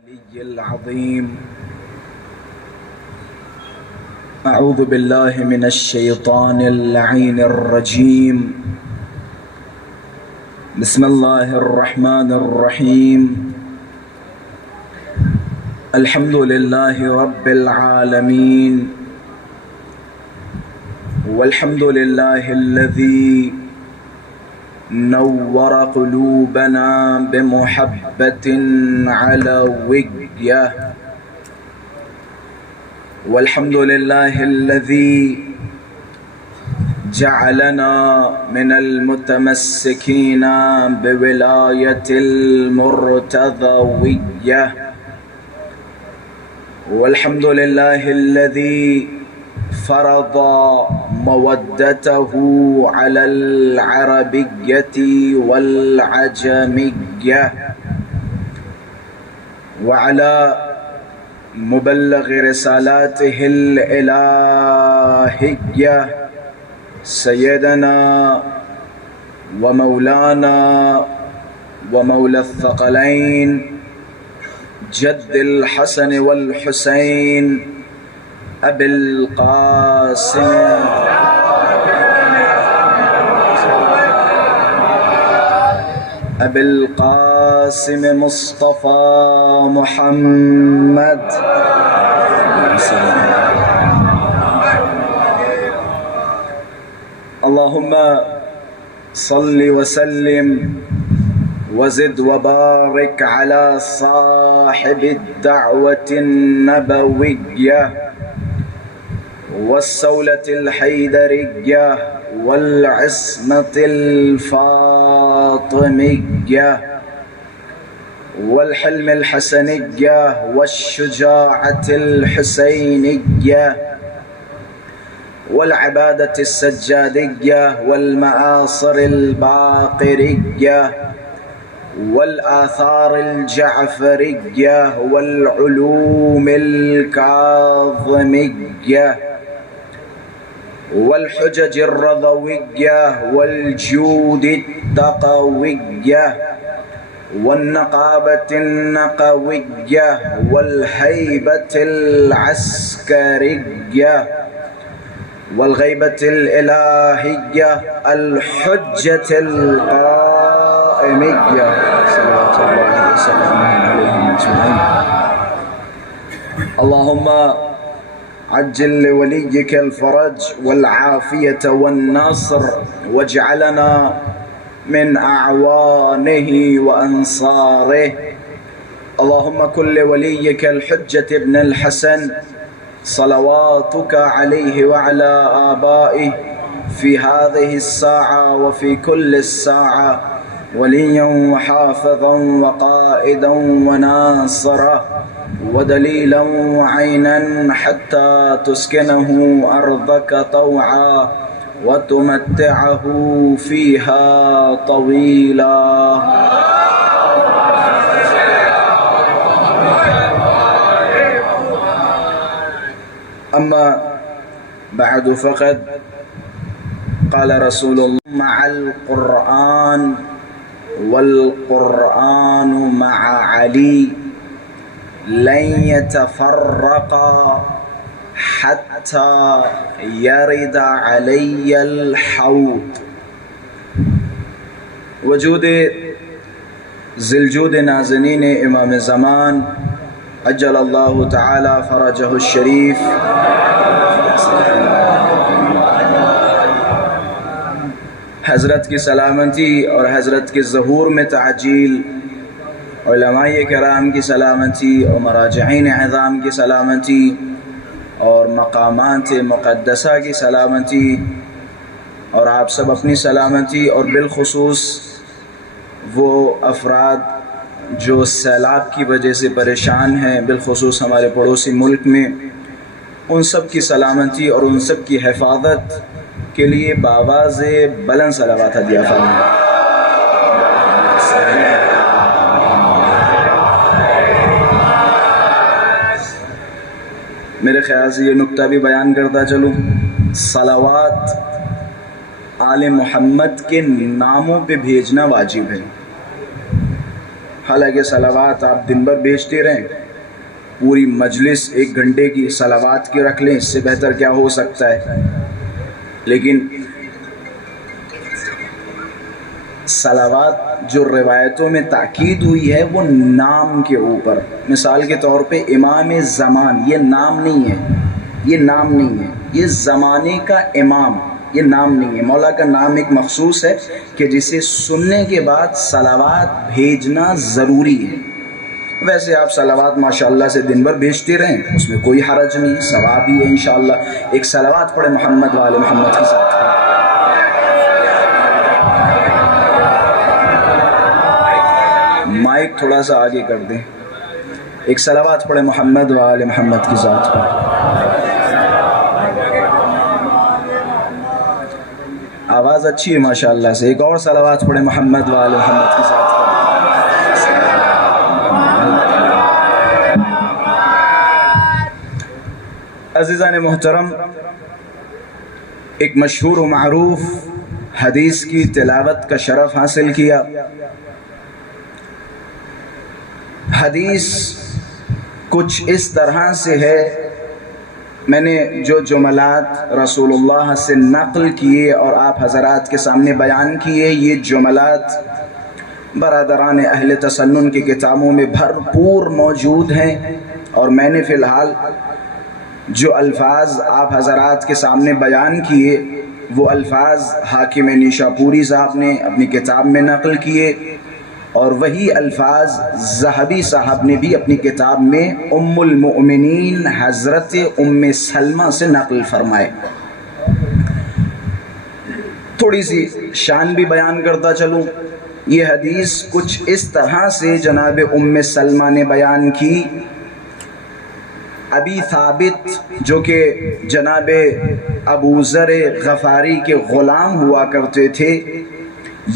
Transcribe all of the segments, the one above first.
العلي العظيم. أعوذ بالله من الشيطان اللعين الرجيم. بسم الله الرحمن الرحيم. الحمد لله رب العالمين، والحمد لله الذي نور قلوبنا بمحبة علوية، والحمد لله الذي جعلنا من المتمسكين بولاية المرتضوية، والحمد لله الذي فرض مودته على العربية والعجمية، وعلى مبلغ رسالاته الإلهية سيدنا ومولانا ومولى الثقلين جد الحسن والحسين أبي القاسم مصطفى محمد. اللهم صل وسلم وزد وبارك على صاحب الدعوة النبوية والسولة الحيدرية والعصمة الفاطمية والحلم الحسنية والشجاعة الحسينية والعبادة السجادية والمآصر الباقرية والآثار الجعفرية والعلوم الكاظمية والحجج الرضوية والجود التقوية والنقابة النقوية والهيبة العسكرية والغيبة الإلهية الحجة القائمية صلوات الله وسلامه عليهم أجمعين. اللهم عجل لوليك الفرج والعافية والنصر، واجعلنا من أعوانه وأنصاره. اللهم كن لوليك الحجة ابن الحسن صلواتك عليه وعلى آبائه في هذه الساعة وفي كل الساعة وليا وحافظا وقائدا وناصرا ودليلا وعينا حتى تسكنه أرضك طوعا وتمتعه فيها طويلا. أما بعد، فقد قال رسول الله: مع القرآن والقرآن مع علي لن يتفرقا حتى يرد علي الحوض. وجود ذوالجود نازنین امام زمان عجل اللہ تعالی فرجہ الشریف حضرت کی سلامتی اور حضرت کے ظہور میں تعجیل، علماء کرام کی سلامتی اور مراجعین عظام کی سلامتی اور مقامات مقدسہ کی سلامتی اور آپ سب اپنی سلامتی، اور بالخصوص وہ افراد جو سیلاب کی وجہ سے پریشان ہیں، بالخصوص ہمارے پڑوسی ملک میں، ان سب کی سلامتی اور ان سب کی حفاظت کے لیے بآواز بلند صلوات ہدیہ فرمائیں. میرے خیال سے یہ نکتہ بھی بیان کرتا چلوں، صلوات آل محمد کے ناموں پہ بھیجنا واجب ہے. حالانکہ صلوات آپ دن بھر بیچتے رہیں، پوری مجلس 1 گھنٹے کی صلوات کی رکھ لیں، اس سے بہتر کیا ہو سکتا ہے؟ لیکن صلوات جو روایتوں میں تاکید ہوئی ہے وہ نام کے اوپر، مثال کے طور پہ امام زمان، یہ نام نہیں ہے، یہ نام نہیں ہے، یہ زمانے کا امام، یہ نام نہیں ہے۔ مولا کا نام ایک مخصوص ہے کہ جسے سننے کے بعد صلوات بھیجنا ضروری ہے۔ ویسے آپ صلوات ماشاءاللہ سے دن بھر بھیجتے رہیں، اس میں کوئی حرج نہیں، ثواب ہی ہے انشاءاللہ۔ ایک صلوات پڑھے محمد والے محمد کے ساتھ۔ مائک تھوڑا سا آگے کر دیں، ایک صلوات پڑھے محمد والے محمد کی ذات پر۔ آواز اچھی ہے ماشاءاللہ سے، ایک اور صلوات پڑھے محمد والے محمد کی ذات پر۔ عزیزان محترم، ایک مشہور و معروف حدیث کی تلاوت کا شرف حاصل کیا۔ حدیث کچھ اس طرح سے ہے، میں نے جو جملات رسول اللہ سے نقل کیے اور آپ حضرات کے سامنے بیان کیے، یہ جملات برادران اہل تسنن کی کتابوں میں بھرپور موجود ہیں، اور میں نے فی الحال جو الفاظ آپ حضرات کے سامنے بیان کیے وہ الفاظ حاکم نیشاپوری صاحب نے اپنی کتاب میں نقل کیے، اور وہی الفاظ ذہبی صاحب نے بھی اپنی کتاب میں ام المؤمنین حضرت ام سلمہ سے نقل فرمائے۔ تھوڑی سی شان بھی بیان کرتا چلوں، یہ حدیث کچھ اس طرح سے جناب ام سلمہ نے بیان کی۔ ابی ثابت جو کہ جناب ابو ذر غفاری کے غلام ہوا کرتے تھے،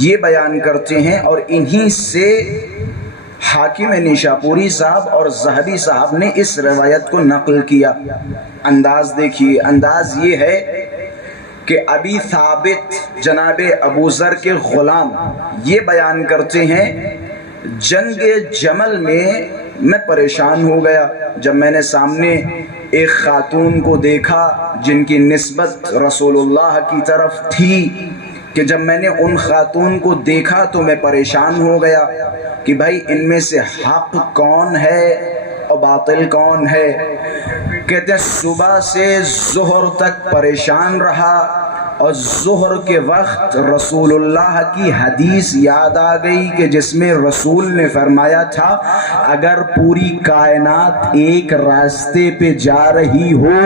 یہ بیان کرتے ہیں، اور انہی سے حاکم نیشاپوری صاحب اور ذہبی صاحب نے اس روایت کو نقل کیا۔ انداز دیکھیے، انداز یہ ہے کہ ابی ثابت جناب ابو ذر کے غلام یہ بیان کرتے ہیں، جنگ جمل میں پریشان ہو گیا جب میں نے سامنے ایک خاتون کو دیکھا جن کی نسبت رسول اللہ کی طرف تھی، کہ جب میں نے ان خاتون کو دیکھا تو میں پریشان ہو گیا کہ بھائی ان میں سے حق کون ہے اور باطل کون ہے۔ کہتے ہیں صبح سے ظہر تک پریشان رہا، اور ظہر کے وقت رسول اللہ کی حدیث یاد آ گئی کہ جس میں رسول نے فرمایا تھا اگر پوری کائنات ایک راستے پہ جا رہی ہو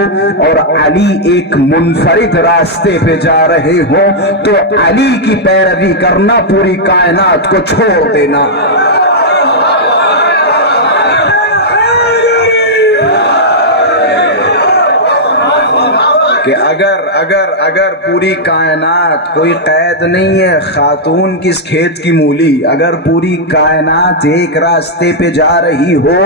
اور علی ایک منفرد راستے پہ جا رہے ہو تو علی کی پیروی کرنا، پوری کائنات کو چھوڑ دینا۔ کہ اگر پوری کائنات، کوئی قید نہیں ہے خاتون کس کھیت کی مولی، اگر پوری کائنات ایک راستے پہ جا رہی ہو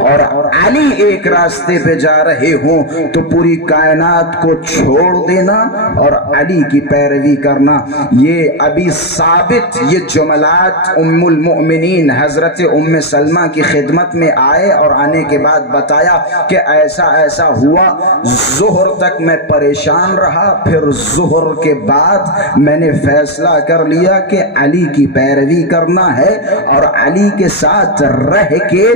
اور علی ایک راستے پہ جا رہے ہوں تو پوری کائنات کو چھوڑ دینا اور علی کی پیروی کرنا۔ یہ ابی ثابت یہ جملات ام المؤمنین حضرت ام سلمہ کی خدمت میں آئے اور آنے کے بعد بتایا کہ ایسا ایسا ہوا، ظہر تک میں پریشان رہا، پھر ظہر کے بعد میں نے فیصلہ کر لیا کہ علی کی پیروی کرنا ہے اور علی کے ساتھ رہ کے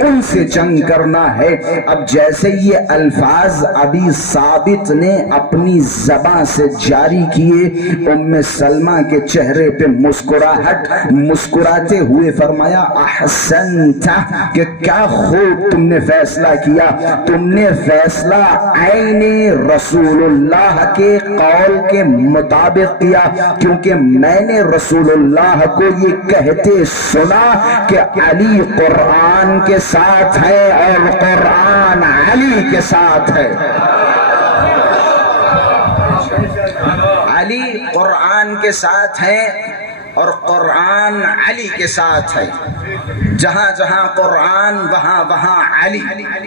ان سے جنگ کرنا ہے۔ اب جیسے یہ الفاظ ابی ثابت نے اپنی زبان سے جاری کیے، ام سلمہ کے چہرے پہ مسکراہٹ، مسکراتے ہوئے فرمایا احسنت، کہ کیا خوب تم نے فیصلہ کیا، تم نے فیصلہ عین رسول اللہ کے قول کے مطابق کیا، کیونکہ میں نے رسول اللہ کو یہ کہتے سنا کہ علی قرآن کے ساتھ ہے اور قرآن علی کے ساتھ ہے۔ علی قرآن کے ساتھ ہیں اور قرآن علی کے ساتھ ہے. جہاں جہاں قرآن وہاں وہاں علی،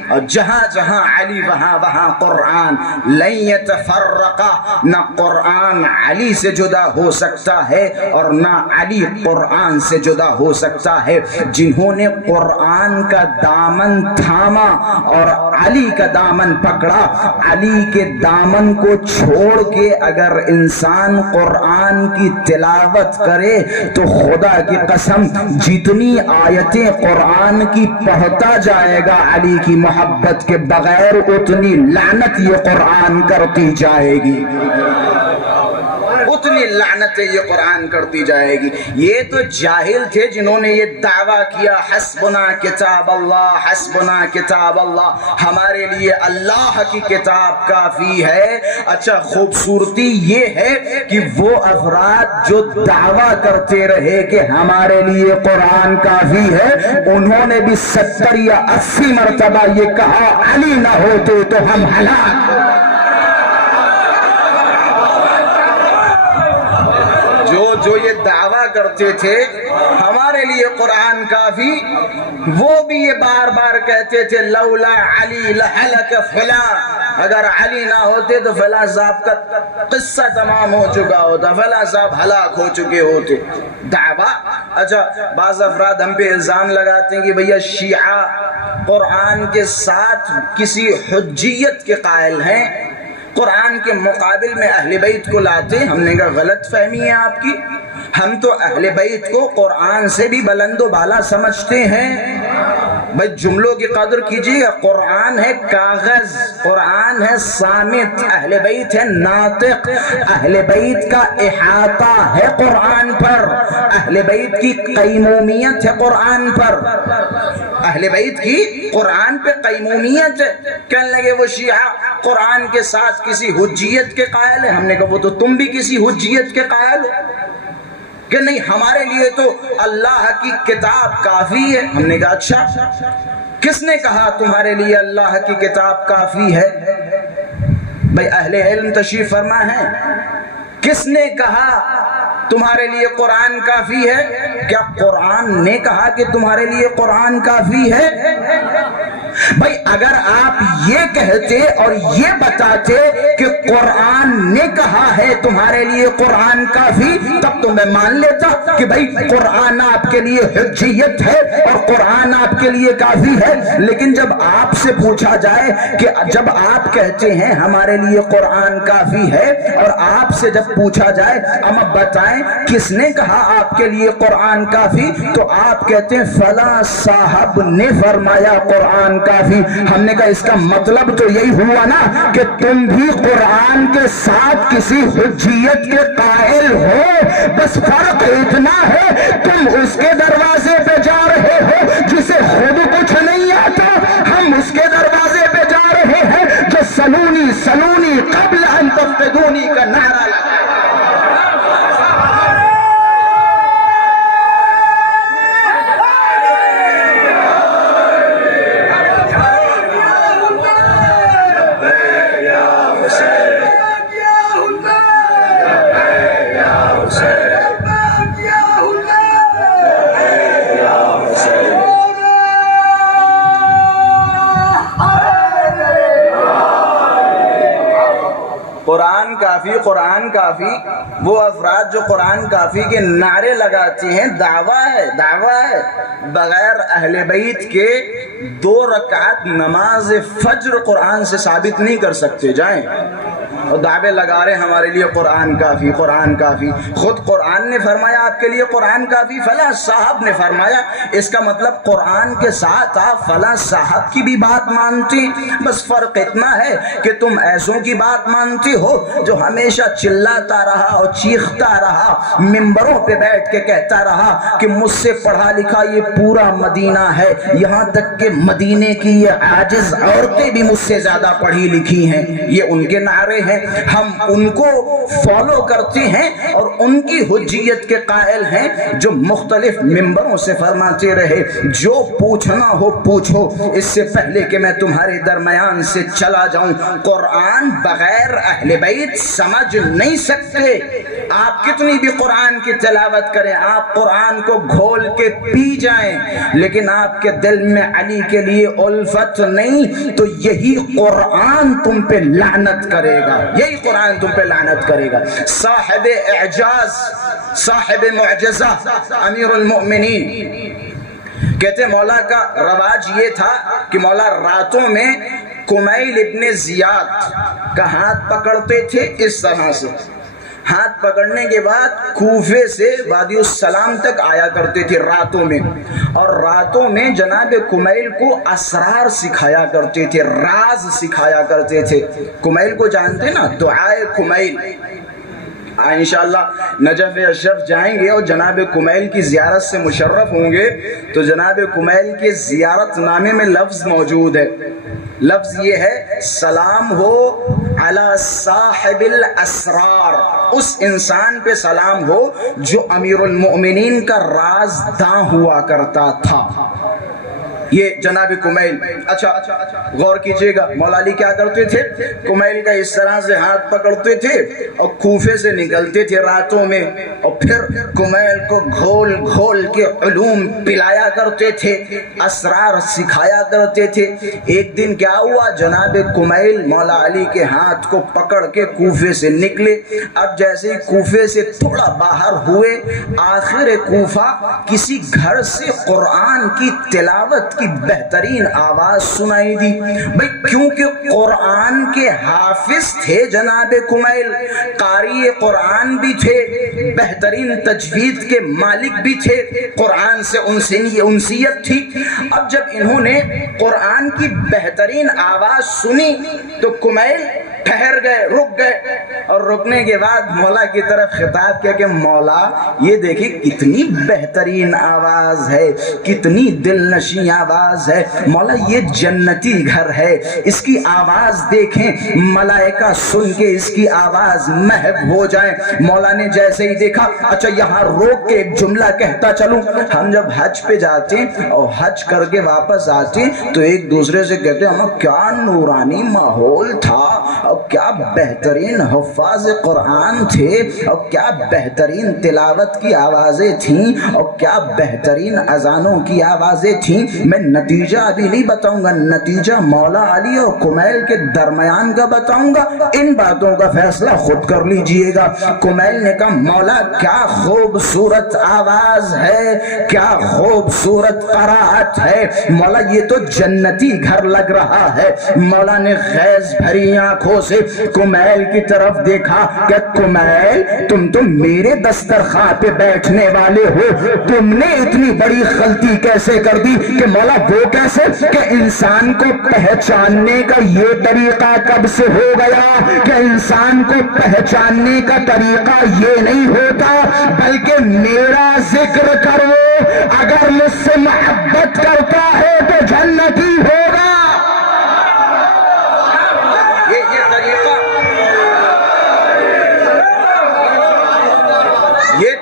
اور جہاں جہاں علی وہاں وہاں قرآن. لن یتفرقا، نہ قرآن علی سے جدا ہو سکتا ہے اور نہ علی قرآن سے جدا ہو سکتا ہے. جنہوں نے قرآن کا دامن تھاما اور علی کا دامن پکڑا، علی کے دامن کو چھوڑ کے اگر انسان قرآن کی تلاوت کرے تو خدا کی قسم جتنی آیتیں قرآن کی پڑھتا جائے گا علی کی محبت کے بغیر، اتنی لعنت یہ قرآن کرتی جائے گی، اتنی لعنتیں یہ قرآن کرتی جائے گی. یہ تو جاہل تھے جنہوں نے یہ دعویٰ کیا حسبنا کتاب اللہ، حسبنا کتاب اللہ، ہمارے لیے اللہ کی کتاب کافی ہے. اچھا، خوبصورتی یہ ہے کہ وہ افراد جو دعویٰ کرتے رہے کہ ہمارے لیے قرآن کافی ہے، انہوں نے بھی 70 یا 80 مرتبہ یہ کہا علی نہ ہوتے تو ہم ہلاک. جو یہ دعویٰ کرتے تھے ہمارے لیے قرآن کافی، وہ بھی یہ بار بار کہتے تھے لولا علی لہلک فلاں، اگر علی نہ ہوتے تو فلاں صاحب کا قصہ تمام ہو چکا ہوتا، فلاں صاحب ہلاک ہو چکے ہوتے. دعویٰ. اچھا، بعض افراد ہم پہ الزام لگاتے ہیں کہ بھیا شیعہ قرآن کے ساتھ کسی حجیت کے قائل ہیں، قرآن کے مقابل میں اہل بیت کو لاتے. ہم نے کہا غلط فہمی ہے آپ کی. ہم تو اہل بیت کو قرآن سے بھی بلند و بالا سمجھتے ہیں. بھائی جملوں کی قدر کیجیے. قرآن ہے کاغذ، قرآن ہے صامت، اہل بیت ہے ناطق. اہل بیت کا احاطہ ہے قرآن پر، اہل بیت کی قیمومیت ہے قرآن پر، اہل بیت کی قرآن پہ قیمومیت ہے. کہنے لگے وہ شیعہ قرآن کے ساتھ کسی حجیت کے قائل ہے. ہم نے کہا وہ تو تم بھی کسی حجیت کے قائل ہو کہ نہیں ہمارے لیے تو اللہ کی کتاب کافی ہے. ہم نے کہا اچھا، کس نے کہا تمہارے لیے اللہ کی کتاب کافی ہے؟ بھائی اہل علم تشریف فرما ہے. کس نے کہا تمہارے لیے قرآن کافی ہے؟ کیا قرآن نے کہا کہ تمہارے لیے قرآن کافی ہے؟ بھائی اگر آپ یہ کہتے اور یہ بتاتے کہ قرآن نے کہا ہے تمہارے لیے قرآن کافی، تب تو میں مان لیتا کہ بھائی قرآن آپ کے لیے حجیت ہے اور قرآن آپ کے لیے کافی ہے. لیکن جب آپ سے پوچھا جائے کہ جب آپ کہتے ہیں ہمارے لیے قرآن کافی ہے اور آپ سے جب پوچھا جائے اما بتائیں کس نے کہا آپ کے لیے قرآن کافی، تو آپ کہتے ہیں فلاں صاحب نے فرمایا قرآن کافی. ہم نے کہا اس کا مطلب تو یہی ہوا نا کہ تم بھی قرآن کے ساتھ کسی حجیت کے قائل ہو، بس فرق اتنا ہے تم اس کے دروازے پہ جا رہے ہو جسے خود کچھ نہیں آتا، ہم اس کے دروازے پہ جا رہے ہیں جو سلونی سلونی قبل ان تفقدونی کا نعرہ لگا. قرآن کافی، قرآن کافی. وہ افراد جو قرآن کافی کے نعرے لگاتے ہیں، دعویٰ ہے بغیر اہل بیت کے 2 رکعت نماز فجر قرآن سے ثابت نہیں کر سکتے. جائیں اور دعوے لگا رہے ہمارے لیے قرآن کافی، قرآن کافی. خود قرآن نے فرمایا آپ کے لیے قرآن کافی، فلاں صاحب نے فرمایا. اس کا مطلب قرآن کے ساتھ آپ فلاں صاحب کی بھی بات مانتی. بس فرق اتنا ہے کہ تم ایسوں کی بات مانتی ہو جو ہمیشہ چلاتا رہا اور چیختا رہا، ممبروں پہ بیٹھ کے کہتا رہا کہ مجھ سے پڑھا لکھا یہ پورا مدینہ ہے، یہاں تک کہ مدینے کی یہ عاجز عورتیں بھی مجھ سے زیادہ پڑھی لکھی ہیں. یہ ان کے نعرے ہیں. ہم ان کو فالو کرتے ہیں اور ان کی حجیت کے قائل ہیں جو مختلف ممبروں سے فرماتے رہے جو پوچھنا ہو پوچھو. اس سے پہلے کہ میں تمہارے درمیان سے چلا جاؤں، قرآن بغیر اہل بیت سمجھ نہیں سکتے. آپ کتنی بھی قرآن کی تلاوت کریں، آپ قرآن کو گھول کے پی جائیں، لیکن آپ کے دل میں علی کے لیے الفت نہیں، تو یہی قرآن تم پہ لعنت کرے گا، یہی قرآن تم پہ لعنت کرے گا۔ صاحب اعجاز، صاحب معجزہ امیر المؤمنین کہتے مولا کا رواج یہ تھا کہ مولا راتوں میں کمیل ابن زیاد کا ہاتھ پکڑتے تھے، اس طرح سے ہاتھ پکڑنے کے بعد کوفے سے وادی السلام تک آیا کرتے تھے راتوں میں، اور راتوں میں جناب کمیل کو اسرار سکھایا کرتے تھے، راز سکھایا کرتے تھے۔ کمیل کو جانتے نا، دعائے کمیل، انشاءاللہ نجف اشرف جائیں گے اور جناب کمیل کی زیارت سے مشرف ہوں گے تو جناب کمیل کے زیارت نامے میں لفظ موجود ہے، لفظ یہ ہے سلام ہو علی صاحب الاسرار، اس انسان پہ سلام ہو جو امیر المؤمنین کا رازداں ہوا کرتا تھا، یہ جناب کمیل۔ اچھا غور کیجئے گا، مولا علی کیا کرتے تھے، کمیل کا اس طرح سے ہاتھ پکڑتے تھے اور کوفے سے نکلتے تھے راتوں میں، اور پھر کمیل کو گھول گھول کے علوم پلایا کرتے تھے، اسرار سکھایا کرتے تھے۔ ایک دن کیا ہوا، جناب کمیل مولا علی کے ہاتھ کو پکڑ کے کوفے سے نکلے۔ اب جیسے ہی کوفے سے تھوڑا باہر ہوئے، آخر کوفہ کسی گھر سے قرآن کی تلاوت کی بہترین آواز سنائی دی۔ بھئی کیونکہ قرآن کے حافظ تھے جناب کمیل، قاری قرآن بھی تھے، بہترین تجوید کے مالک بھی تھے، قرآن سے انسیت تھی۔ اب جب انہوں نے قرآن کی بہترین آواز سنی تو کمیل ٹھہر گئے، رک گئے، اور رکنے کے بعد مولا کی طرف خطاب کیا کہ مولا یہ دیکھیں کتنی بہترین آواز ہے، کتنی دل نشیں آواز ہے، مولا یہ جنتی گھر ہے، اس کی آواز دیکھیں، ملائکہ سن کے اس کی آواز محب ہو جائیں۔ مولا نے جیسے ہی دیکھا، اچھا یہاں روک کے ایک جملہ کہتا چلوں، ہم جب حج پہ جاتے ہیں اور حج کر کے واپس آتے ہیں تو ایک دوسرے سے کہتے ہیں ہمیں کیا نورانی ماحول تھا، اور کیا بہترین حفاظ قرآن تھے، اور کیا بہترین تلاوت کی آوازیں تھیں، اور کیا بہترین اذانوں کی آوازیں تھیں۔ میں نتیجہ ابھی نہیں بتاؤں گا، نتیجہ مولا علی اور کمیل کے درمیان کا بتاؤں گا، ان باتوں کا فیصلہ خود کر لیجئے گا۔ کمیل نے کہا مولا کیا خوبصورت آواز ہے، کیا خوبصورت قرائت ہے، مولا یہ تو جنتی گھر لگ رہا ہے۔ مولا نے خیز بھری آنکھوں سے کمیل کی طرف دیکھا کہ کمیل تم تو میرے دسترخوان پہ بیٹھنے والے ہو، تم نے اتنی بڑی غلطی کیسے کر دی؟ کہ مولا وہ کیسے کہ انسان کو پہچاننے کا یہ طریقہ کب سے ہو گیا کہ انسان کو پہچاننے کا طریقہ یہ نہیں ہوتا بلکہ میرا ذکر کرو، اگر مجھ سے محبت کرتا ہے تو جنتی ہوگا۔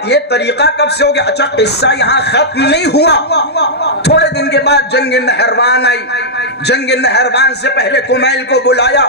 یہ طریقہ کب سے ہو گیا؟ اچھا قصہ یہاں ختم نہیں ہوا، تھوڑے دن کے بعد جنگ نہروان آئی۔ جنگ نہروان سے پہلے کمیل کو بلایا،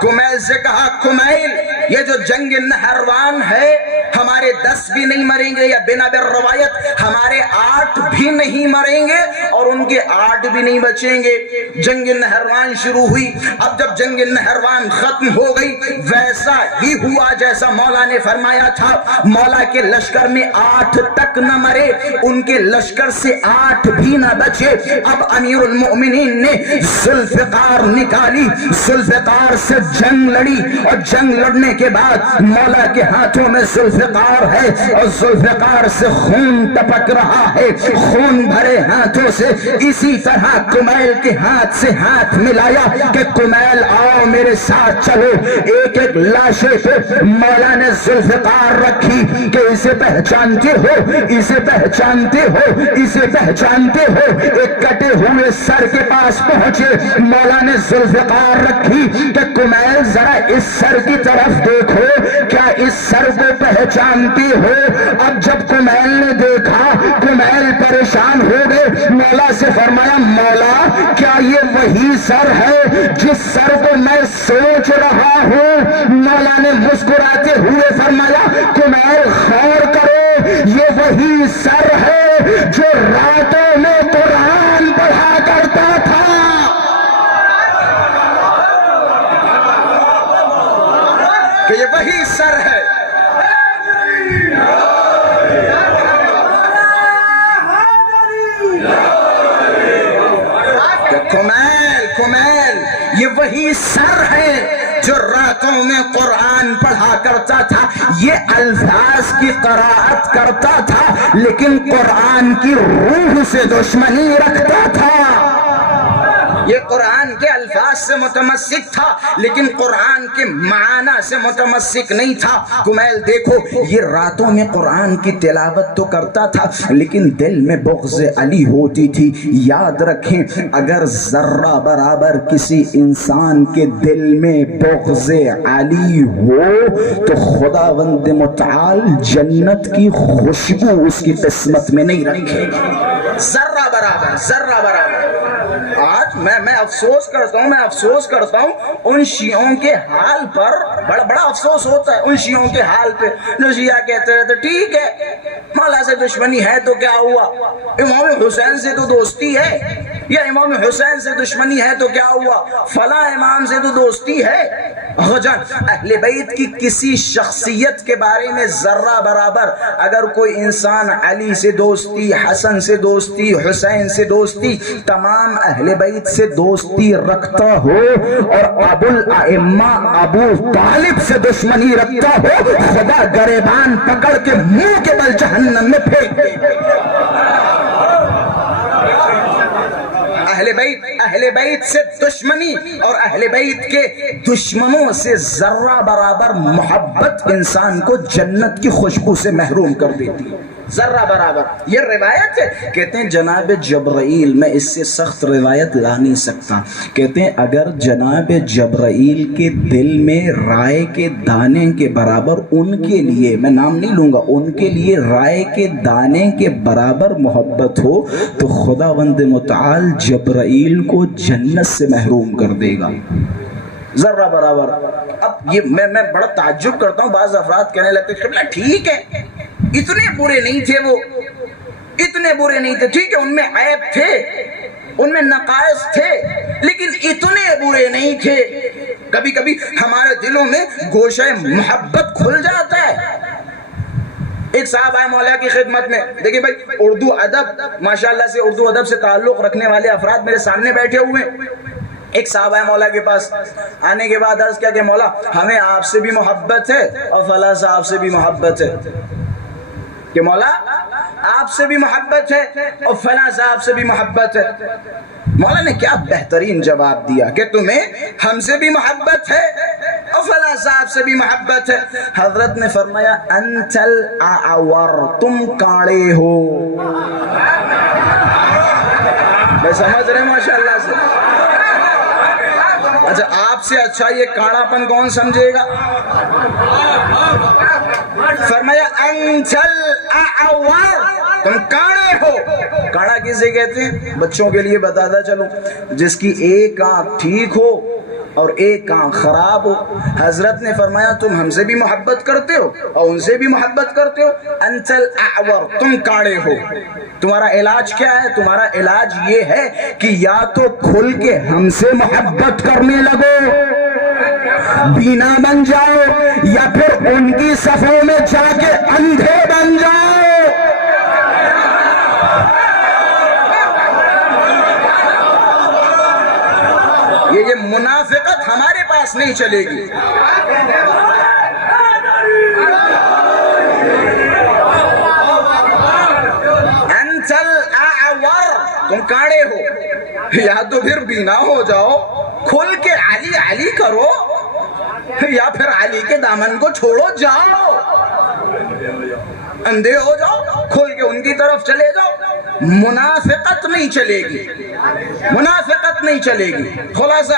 کمیل سے کہا کمیل یہ جو جنگ نہروان ہے ہمارے 10 بھی نہیں مریں گے، یا بنا روایت ہمارے 8 بھی نہیں مریں گے اور ان کے 8 بھی نہیں بچیں گے۔ جنگ نہروان شروع ہوئی۔ اب جب جنگ نہروان ختم ہو گئی ویسا ہی ہوا جیسا مولا نے فرمایا تھا۔ مولا کے لشکر میں 8 تک نہ مرے، ان کے لشکر سے 8 بھی نہ بچے۔ اب امیر المؤمنین نے ذوالفقار نکالی، ذوالفقار سے جنگ لڑی، اور جنگ لڑنے کے بعد مولا کے ہاتھوں میں ذوالفقار ہے اور ذوالفقار سے خون ٹپک رہا ہے۔ خون بھرے ہاتھوں سے اسی طرح کمیل کے ہاتھ سے ہاتھ ملایا کہ کمیل آؤ میرے ساتھ چلو۔ ایک ایک لاشیں پہ مولا نے ذوالفقار رکھی کہ اسے پہچانتے ہو، اسے پہچانتے ہو، اسے پہچانتے ہو۔ ایک کٹے ہوئے سر کے پاس پہنچے، مولا نے ذوالفقار رکھی کہ کمیل ذرا اس سر کی طرف دیکھو، کیا اس سر کو پہچانتے ہو؟ اب جب کمیل نے دیکھا کمیل پریشان ہو گئے، مولا سے فرمایا مولا کیا یہ وہی سر ہے جس سر کو میں سوچ رہا ہوں. مولا نے مسکراتے ہوئے فرمایا کمیل غور کرو، یہ وہی سر ہے جو راتوں میں قرآن پڑھا کرتا تھا. کہ یہ وہی سر ہے. کمیل یہ وہی سر ہے جو راتوں میں قرآن پڑھا کرتا تھا. یہ الفاظ کی قرائت کرتا تھا لیکن قرآن کی روح سے دشمنی رکھتا تھا. یہ قرآن کے الفاظ سے متمسک تھا لیکن قرآن کے معنی سے متمسک نہیں تھا. کمیل دیکھو، یہ راتوں میں قرآن کی تلاوت تو کرتا تھا لیکن دل میں بغض علی ہوتی تھی. یاد رکھیں، اگر ذرہ برابر کسی انسان کے دل میں بغض علی ہو تو خداوند متعال جنت کی خوشبو اس کی قسمت میں نہیں رکھے گا. ذرہ برابر، ذرہ برابر. آج میں افسوس کرتا ہوں ان شیعوں کے حال پر. بڑا افسوس ہوتا ہے ان شیعوں کے حال پہ جو شیعہ کہتے رہتے ٹھیک ہے مولا سے دشمنی ہے تو کیا ہوا، امام حسین سے تو دوستی ہے، یا امام حسین سے دشمنی ہے تو کیا ہوا، فلاں امام سے تو دوستی ہے. جان اہل بیت کی کسی شخصیت کے بارے میں ذرہ برابر اگر کوئی انسان علی سے دوستی، حسن سے دوستی، حسین سے دوستی، تمام اہل بیت سے دوستی رکھتا ہو اور ابو الائمہ ابو طالب سے دشمنی رکھتا ہو، خدا گریبان پکڑ کے منہ کے بل جہنم میں پھینک دے. اہل بیت سے دشمنی اور اہل بیت کے دشمنوں سے ذرہ برابر محبت انسان کو جنت کی خوشبو سے محروم کر دیتی ہے. ذرہ برابر. یہ روایت ہے. کہتے ہیں جناب جبرائیل، میں اس سے سخت روایت لا نہیں سکتا، کہتے ہیں اگر جناب جبرائیل کے دل میں رائے کے دانے کے برابر ان کے لیے، میں نام نہیں لوں گا، ان کے لیے رائے کے دانے کے برابر محبت ہو تو خداوند متعال جبرائیل کو جنت سے محروم کر دے گا. ذرہ برابر. اب یہ میں بڑا تعجب کرتا ہوں، بعض افراد کہنے لگتے ہیں ٹھیک ہے اتنے برے نہیں تھے، وہ اتنے برے نہیں تھے، ٹھیک ہے ان میں عیب تھے، ان میں نقائص تھے لیکن اتنے برے نہیں تھے. کبھی کبھی ہمارے دلوں میں گوشہ محبت کھل جاتا ہے. ایک صاحب آئے مولا کی خدمت میں. دیکھیں بھائی، اردو ادب ماشاءاللہ سے، اردو ادب سے تعلق رکھنے والے افراد میرے سامنے بیٹھے ہوئے. ایک صاحب آئے مولا کے پاس، آنے کے بعد عرض کیا کہ مولا ہمیں آپ سے بھی محبت ہے اور فلاں صاحب سے بھی محبت ہے. کہ مولا آپ سے بھی محبت ہے اور فلاں صاحب سے بھی محبت ہے. مولا نے کیا بہترین جواب دیا کہ تمہیں ہم سے بھی محبت ہے اور فلاں صاحب سے بھی محبت ہے. حضرت نے فرمایا انت الاعور، تم کاڑے ہو. میں سمجھ رہے ماشاءاللہ سے. اچھا آپ سے اچھا یہ کاڑا پن کون سمجھے گا؟ فرمایا انت الاعور، تم کاڑے ہو. کاڑا کسے کہتے ہیں؟ بچوں کے لیے بتاتا چلوں، جس کی ایک آنکھ ٹھیک ہو اور ایک آنکھ خراب ہو. حضرت نے فرمایا تم ہم سے بھی محبت کرتے ہو اور ان سے بھی محبت کرتے ہو. انت الاعور، تم کاڑے ہو. تمہارا علاج کیا ہے؟ تمہارا علاج یہ ہے کہ یا تو کھل کے ہم سے محبت کرنے لگو، بینا بن جاؤ، یا پھر ان کی صفوں میں جا کے اندھے بن جاؤ. یہ منافقت ہمارے پاس نہیں چلے گی. انت الاعور، تم کاڑے ہو. یا تو پھر بینا ہو جاؤ، کھل کے علی علی کرو، یا پھر علی کے دامن کو چھوڑو، جاؤ اندھے ہو جاؤ، کھل کے ان کی طرف چلے جاؤ. منافقت نہیں چلے گی، منافقت نہیں چلے گی. خلاصہ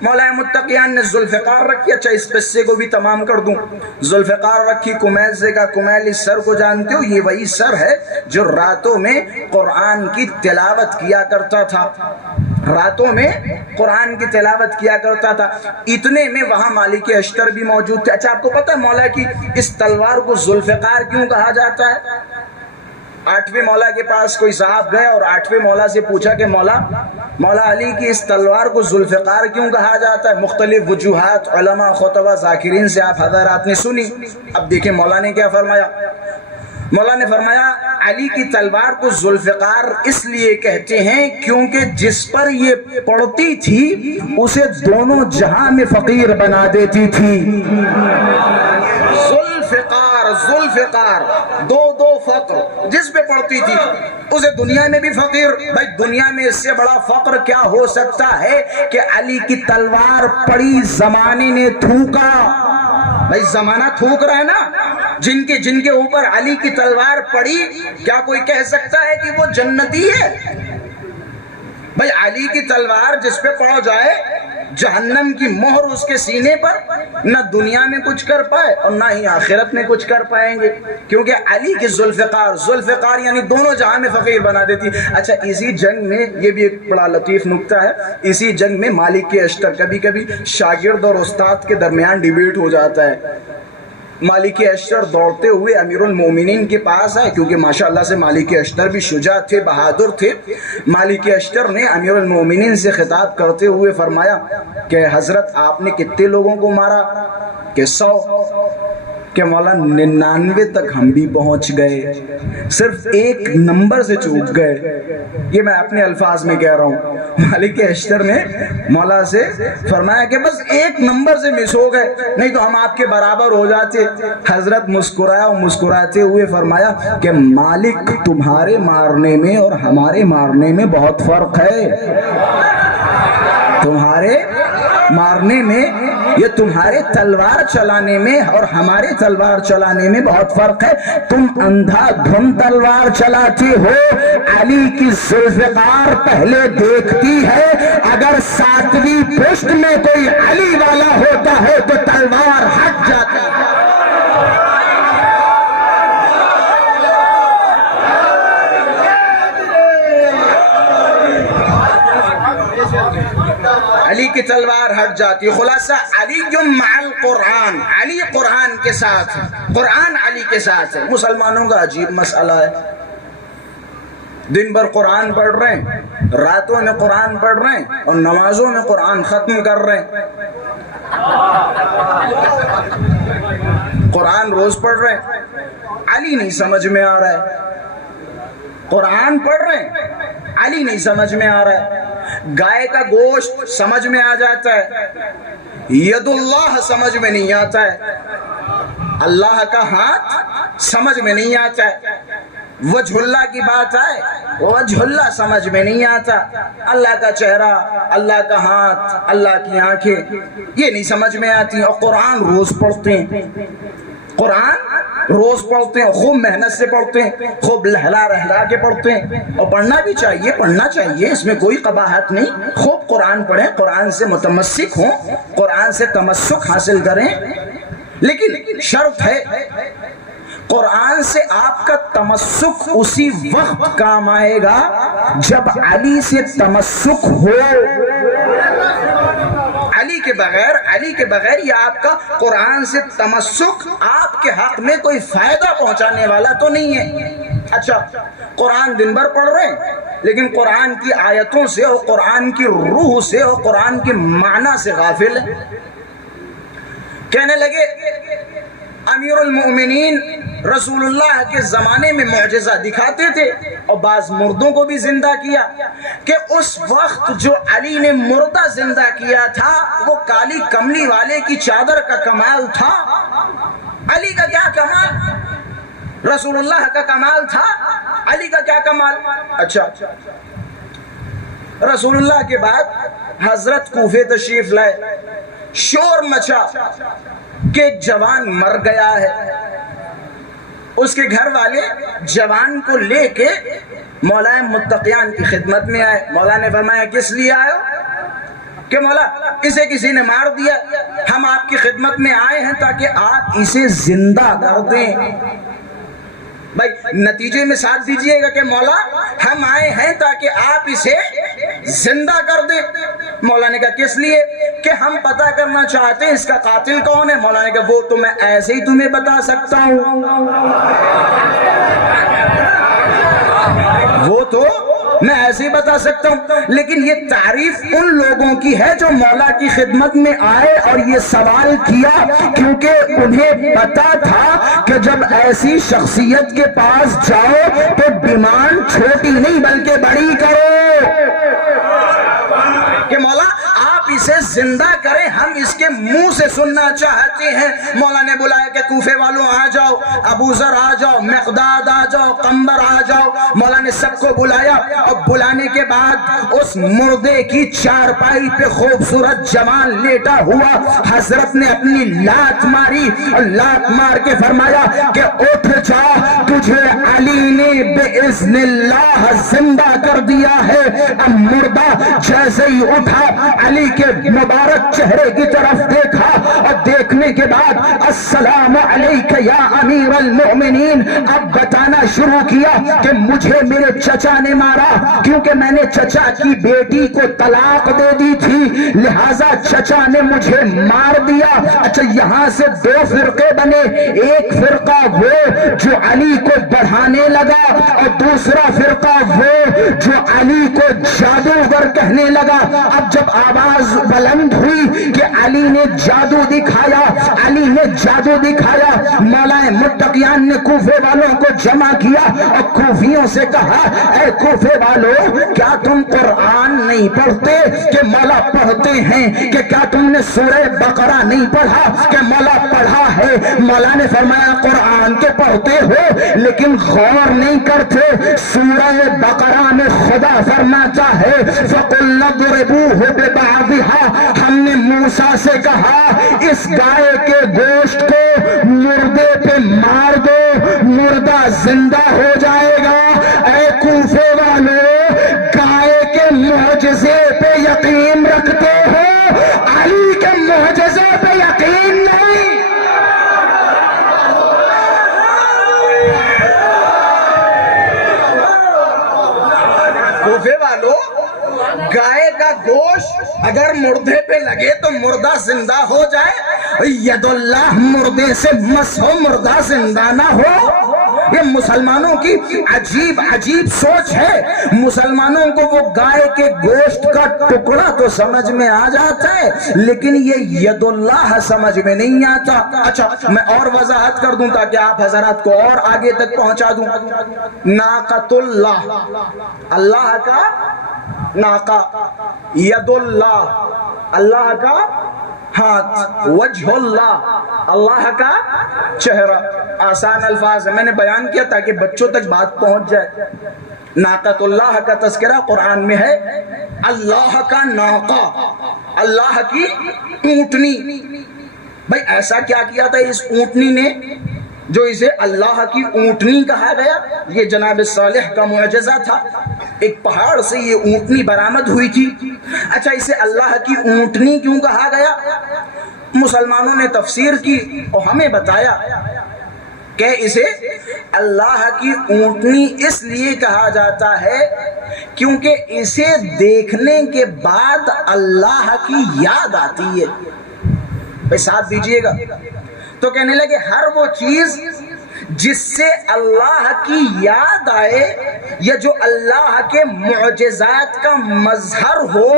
مولا متقیان نے ذوالفقار رکھی. اچھا اس قصے کو بھی تمام کر دوں. ذوالفقار رکھی، کمیل سے کہا کمیل اس سر کو جانتے ہو؟ یہ وہی سر ہے جو راتوں میں قرآن کی تلاوت کیا کرتا تھا. راتوں میں قرآن کی تلاوت کیا کرتا تھا. اتنے میں وہاں مالک اشتر بھی موجود تھے. اچھا آپ کو پتہ ہے مولا کی اس تلوار کو ذوالفقار کیوں کہا جاتا ہے؟ 8ویں مولا کے پاس کوئی صاحب گئے اور 8ویں مولا سے پوچھا کہ مولا علی کی اس تلوار کو ذوالفقار کیوں کہا جاتا ہے؟ مختلف وجوہات علماء خطبہ ذاکرین سے آپ حضرات نے سنی. اب دیکھیں مولا نے کیا فرمایا. مولا نے فرمایا علی کی تلوار کو ذوالفقار اس لیے کہتے ہیں کیونکہ جس پر یہ پڑتی تھی اسے دونوں جہاں میں فقیر بنا دیتی تھی. ذوالفقار دو فقر، جس پہ پڑتی تھی اسے دنیا میں بھی فقیر. بھائی دنیا میں اس سے بڑا فقر کیا ہو سکتا ہے کہ علی کی تلوار پڑی زمانے نے تھوکا. بھائی زمانہ تھوک رہا ہے نا. جن کے اوپر علی کی تلوار پڑی، کیا کوئی کہہ سکتا ہے کہ وہ جنتی ہے؟ بھائی علی کی تلوار جس پہ پڑ جائے جہنم کی مہر اس کے سینے پر، نہ دنیا میں کچھ کر پائے اور نہ ہی آخرت میں کچھ کر پائیں گے، کیونکہ علی کی ذوالفقار یعنی دونوں جہاں میں فقیر بنا دیتی. اچھا اسی جنگ میں یہ بھی ایک بڑا لطیف نکتہ ہے، اسی جنگ میں مالک اشتر، کبھی کبھی شاگرد اور استاد کے درمیان ڈیبیٹ ہو جاتا ہے. مالک اشتر دوڑتے ہوئے امیر المومنین کے پاس آئے، کیونکہ ماشاءاللہ سے مالک اشتر بھی شجاع تھے، بہادر تھے. مالک اشتر نے امیر المومنین سے خطاب کرتے ہوئے فرمایا کہ حضرت آپ نے کتنے لوگوں کو مارا؟ کہ 100. کہ مولا 99 تک ہم بھی پہنچ گئے، صرف ایک نمبر سے چوک گئے. یہ میں اپنے الفاظ میں کہہ رہا ہوں. مالک اشتر نے مولا سے فرمایا کہ بس ایک نمبر سے مس ہو گئے، نہیں تو ہم آپ کے برابر ہو جاتے. حضرت مسکرایا اور مسکراتے ہوئے فرمایا کہ مالک تمہارے مارنے میں اور ہمارے مارنے میں بہت فرق ہے. تمہارے مارنے میں، یہ تمہارے تلوار چلانے میں اور ہمارے تلوار چلانے میں بہت فرق ہے. تم اندھا دھن تلوار چلاتی ہو، علی کی ذوالفقار پہلے دیکھتی ہے. اگر 7ویں پشت میں کوئی علی والا ہوتا ہے تو تلوار ہٹ جاتی ہے. علی کی تلوار ہٹ جاتی. خلاصہ علی مع القرآن، علی قرآن کے ساتھ، قرآن علی کے ساتھ ہے. مسلمانوں کا عجیب مسئلہ ہے، دن بھر قرآن پڑھ رہے ہیں، راتوں میں قرآن پڑھ رہے ہیں اور نمازوں میں قرآن ختم کر رہے ہیں. قرآن روز پڑھ رہے ہیں، علی نہیں سمجھ میں آ رہا ہے. قرآن پڑھ رہے ہیں، علی نہیں سمجھ میں آ رہا ہے. گائے کا گوشت سمجھ میں آ جاتا ہے، ید اللہ سمجھ میں نہیں آتا ہے. اللہ کا ہاتھ سمجھ میں نہیں آتا ہے. وجہ اللہ کی بات آئے، وجہ اللہ سمجھ میں نہیں آتا. اللہ کا چہرہ، اللہ کا ہاتھ، اللہ کی آنکھیں، یہ نہیں سمجھ میں آتی. اور قرآن روز پڑھتے ہیں، قرآن روز پڑھتے ہیں، خوب محنت سے پڑھتے ہیں، خوب لہلا رہلا کے پڑھتے ہیں. اور پڑھنا بھی چاہیے، پڑھنا چاہیے، اس میں کوئی قباحت نہیں. خوب قرآن پڑھیں، قرآن سے متمسک ہوں، قرآن سے تمسک حاصل کریں. لیکن شرط ہے قرآن سے آپ کا تمسک اسی وقت کام آئے گا جب علی سے تمسک ہو. علی کے بغیر یہ آپ کا قرآن سے تمسک آپ کے حق میں کوئی فائدہ پہنچانے والا تو نہیں ہے. اچھا قرآن دن بھر پڑھ رہے ہیں لیکن قرآن کی آیتوں سے اور قرآن کی روح سے اور قرآن کے معنی سے غافل ہے. کہنے لگے امیر المؤمنین رسول اللہ کے زمانے میں معجزہ دکھاتے تھے اور بعض مردوں کو بھی زندہ کیا. کہ اس وقت جو علی نے مردہ زندہ کیا تھا وہ کالی کملی والے کی چادر کا کمال تھا. علی کا کیا کمال؟ رسول اللہ کا کمال تھا، علی کا کیا کمال؟ اچھا رسول اللہ کے بعد حضرت کوفے تشریف لائے، شور مچا کہ جوان مر گیا ہے. اس کے گھر والے جوان کو لے کے مولا متقیان کی خدمت میں آئے. مولا نے فرمایا کس لیے آئے ہو؟ کہ مولا اسے کسی نے مار دیا، ہم آپ کی خدمت میں آئے ہیں تاکہ آپ اسے زندہ کر دیں. بھائی نتیجے میں ساتھ دیجئے گا کہ مولا ہم آئے ہیں تاکہ آپ اسے زندہ کر دیں۔ مولانا نے کہا کس لیے؟ کہ ہم پتہ کرنا چاہتے ہیں اس کا قاتل کون ہے۔ مولانا نے کہا وہ تو میں ایسے ہی تمہیں بتا سکتا ہوں، وہ تو میں ایسے ہی بتا سکتا ہوں، لیکن یہ تعریف ان لوگوں کی ہے جو مولا کی خدمت میں آئے اور یہ سوال کیا، کیونکہ انہیں پتا تھا کہ جب ایسی شخصیت کے پاس جاؤ تو ڈیمانڈ چھوٹی نہیں بلکہ بڑی کرو کہ مولا آپ اسے زندہ کریں، ہم اس کے منہ سے سننا چاہتے ہیں۔ مولا نے بلایا کہ کوفے والوں آ جاؤ، ابو ذر آ جاؤ، مقداد آ جاؤ، قمبر آ جاؤ۔ مولا نے سب کو بلایا اور بلانے کے بعد اس مردے کی چارپائی پہ خوبصورت جوان لیٹا ہوا حضرت نے اپنی لات ماری اور لات مار کے فرمایا کہ اٹھ جا، تجھے علی نے باذن اللہ زندہ کر دیا ہے۔ اب مردہ جیسے ہی اٹھا علی کے مبارک چہرے کی طرف دیکھا اور دیکھنے کے بعد السلام علیک یا امیر المؤمنین، اب بتانا شروع کیا کہ مجھے میرے چچا نے مارا، کیونکہ میں نے چچا کی بیٹی کو طلاق دے دی تھی، لہٰذا چچا نے مجھے مار دیا۔ اچھا یہاں سے دو فرقے بنے، ایک فرقہ وہ جو علی کو بڑھانے لگا اور دوسرا فرقہ وہ جو علی کو جادوگر کہنے لگا۔ اب جب آواز بلند ہوئی کہ علی نے جادو دکھایا، علی نے جادو دکھایا، مولا متقیان نے کوفے والوں کو جمع کیا اور کوفیوں سے کہا اے کوفے والوں، کیا تم قرآن نہیں پڑھتے کہ مولا پڑھتے ہیں؟ کہ کیا تم نے سورہ بقرہ نہیں پڑھا کہ مولا پڑھا ہے؟ مولا نے فرمایا قرآن کے پڑھتے ہو لیکن غور نہیں کرتے۔ سورہ بقرہ میں خدا فرماتا ہے فَقُلْ نَضْرِبُوهُ بِبَعْضِهَا، ہم نے موسیٰ سے کہا اس گائے کے گوشت کو مردے پہ مار دو، مردہ زندہ ہو جائے گا۔ اے کوفے والوں، گائے کے معجزے پہ یقین رکھتے ہو، علی کے معجزے پہ یقین نہیں۔ کوفے والوں، گائے کا گوشت اگر مردے پہ لگے تو مردہ زندہ ہو جائے، ید اللہ مردے سے مس ہو مردہ زندہ نہ ہو۔ یہ مسلمانوں کی عجیب عجیب سوچ ہے۔ مسلمانوں کو وہ گائے کے گوشت کا ٹکڑا تو سمجھ میں آ جاتا ہے لیکن یہ ید اللہ سمجھ میں نہیں آتا۔ اچھا میں اور وضاحت کر دوں تاکہ آپ حضرات کو اور آگے تک پہنچا دوں۔ ناقۃ اللہ، اللہ کا ناقہ، ید اللہ، اللہ کا ہاتھ، وجہ اللہ، اللہ کا چہرہ۔ آسان الفاظ ہے، میں نے بیان کیا تاکہ بچوں تک بات پہنچ جائے۔ ناقۃ اللہ کا تذکرہ قرآن میں ہے، اللہ کا ناقہ، اللہ کی اونٹنی۔ بھائی ایسا کیا کیا تھا اس اونٹنی نے جو اسے اللہ کی اونٹنی کہا گیا؟ یہ جناب صالح کا معجزہ تھا، ایک پہاڑ سے یہ اونٹنی برآمد ہوئی تھی۔ اچھا اسے اللہ کی اونٹنی کیوں کہا گیا؟ مسلمانوں نے تفسیر کی اور ہمیں بتایا کہ اسے اللہ کی اونٹنی اس لیے کہا جاتا ہے کیونکہ اسے دیکھنے کے بعد اللہ کی یاد آتی ہے۔ بھائی ساتھ دیجئے گا۔ تو کہنے لگے ہر وہ چیز جس سے اللہ کی یاد آئے یا جو اللہ کے معجزات کا مظہر ہو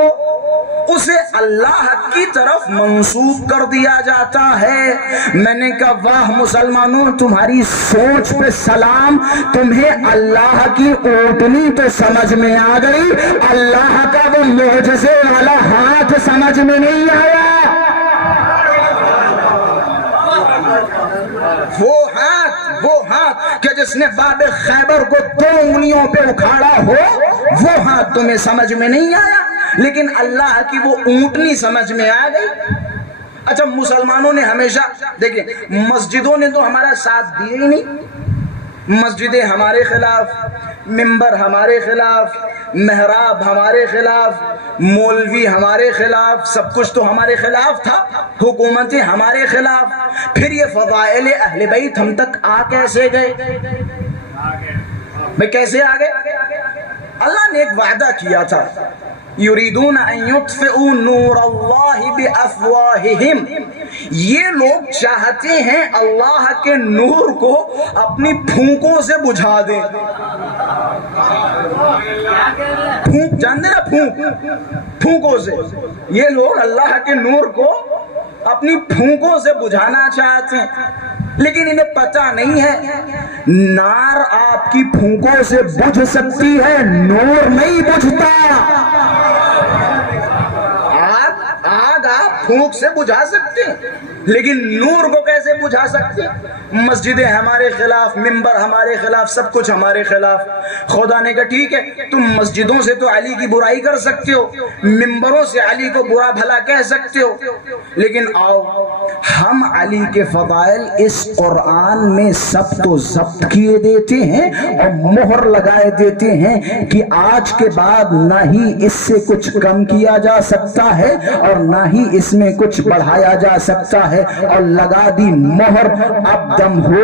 اسے اللہ کی طرف منسوب کر دیا جاتا ہے۔ میں نے کہا واہ مسلمانوں، تمہاری سوچ پہ سلام، تمہیں اللہ کی اونٹنی تو سمجھ میں آ گئی، اللہ کا وہ معجزے والا ہاتھ سمجھ میں نہیں آیا۔ وہ ہاتھ کہ جس نے باب خیبر کو 2 انگلیوں پہ اکھاڑا ہو، وہ ہاتھ تمہیں سمجھ میں نہیں آیا لیکن اللہ کی وہ اونٹنی سمجھ میں آ گئی۔ اچھا مسلمانوں نے ہمیشہ دیکھیں، مسجدوں نے تو ہمارا ساتھ دیا ہی نہیں، مسجدیں ہمارے خلاف، منبر ہمارے خلاف، محراب ہمارے خلاف، مولوی ہمارے خلاف، سب کچھ تو ہمارے خلاف تھا، حکومتیں ہمارے خلاف۔ پھر یہ فضائل اہل بیت ہم تک آ کیسے گئے؟ بھئی کیسے آ گئے؟ اللہ نے ایک وعدہ کیا تھا یریدون ان یطفئوا نور اللہ بافواہہم، یہ لوگ چاہتے ہیں اللہ کے نور کو اپنی پھونکوں سے بجھا دیں. پھونک جانتے نا، پھونکوں سے. یہ لوگ اللہ کے نور کو اپنی پھونکوں سے بجھانا چاہتے ہیں، لیکن انہیں پتہ نہیں ہے نار آپ کی پھونکوں سے بجھ سکتی ہے، نور نہیں بجھتا. آگ آپ پھونک سے بجھا سکتے ہیں، لیکن نور کو کیسے بجھا سکتے ہیں؟ مسجدیں ہمارے خلاف، ممبر ہمارے خلاف، سب کچھ ہمارے خلاف. خدا نے کہا ٹھیک ہے، تم مسجدوں سے تو علی کی برائی کر سکتے ہو، ممبروں سے علی کو برا بھلا کہہ سکتے ہو، لیکن آؤ ہم علی کے فضائل اس قرآن میں ضبط و ضبط کیے دیتے ہیں اور مہر لگائے دیتے ہیں کہ آج کے بعد نہ ہی اس سے کچھ کم کیا جا سکتا ہے اور نہ ہی اس میں کچھ بڑھایا جا سکتا ہے. اور لگا دی مہر، اب دم ہو.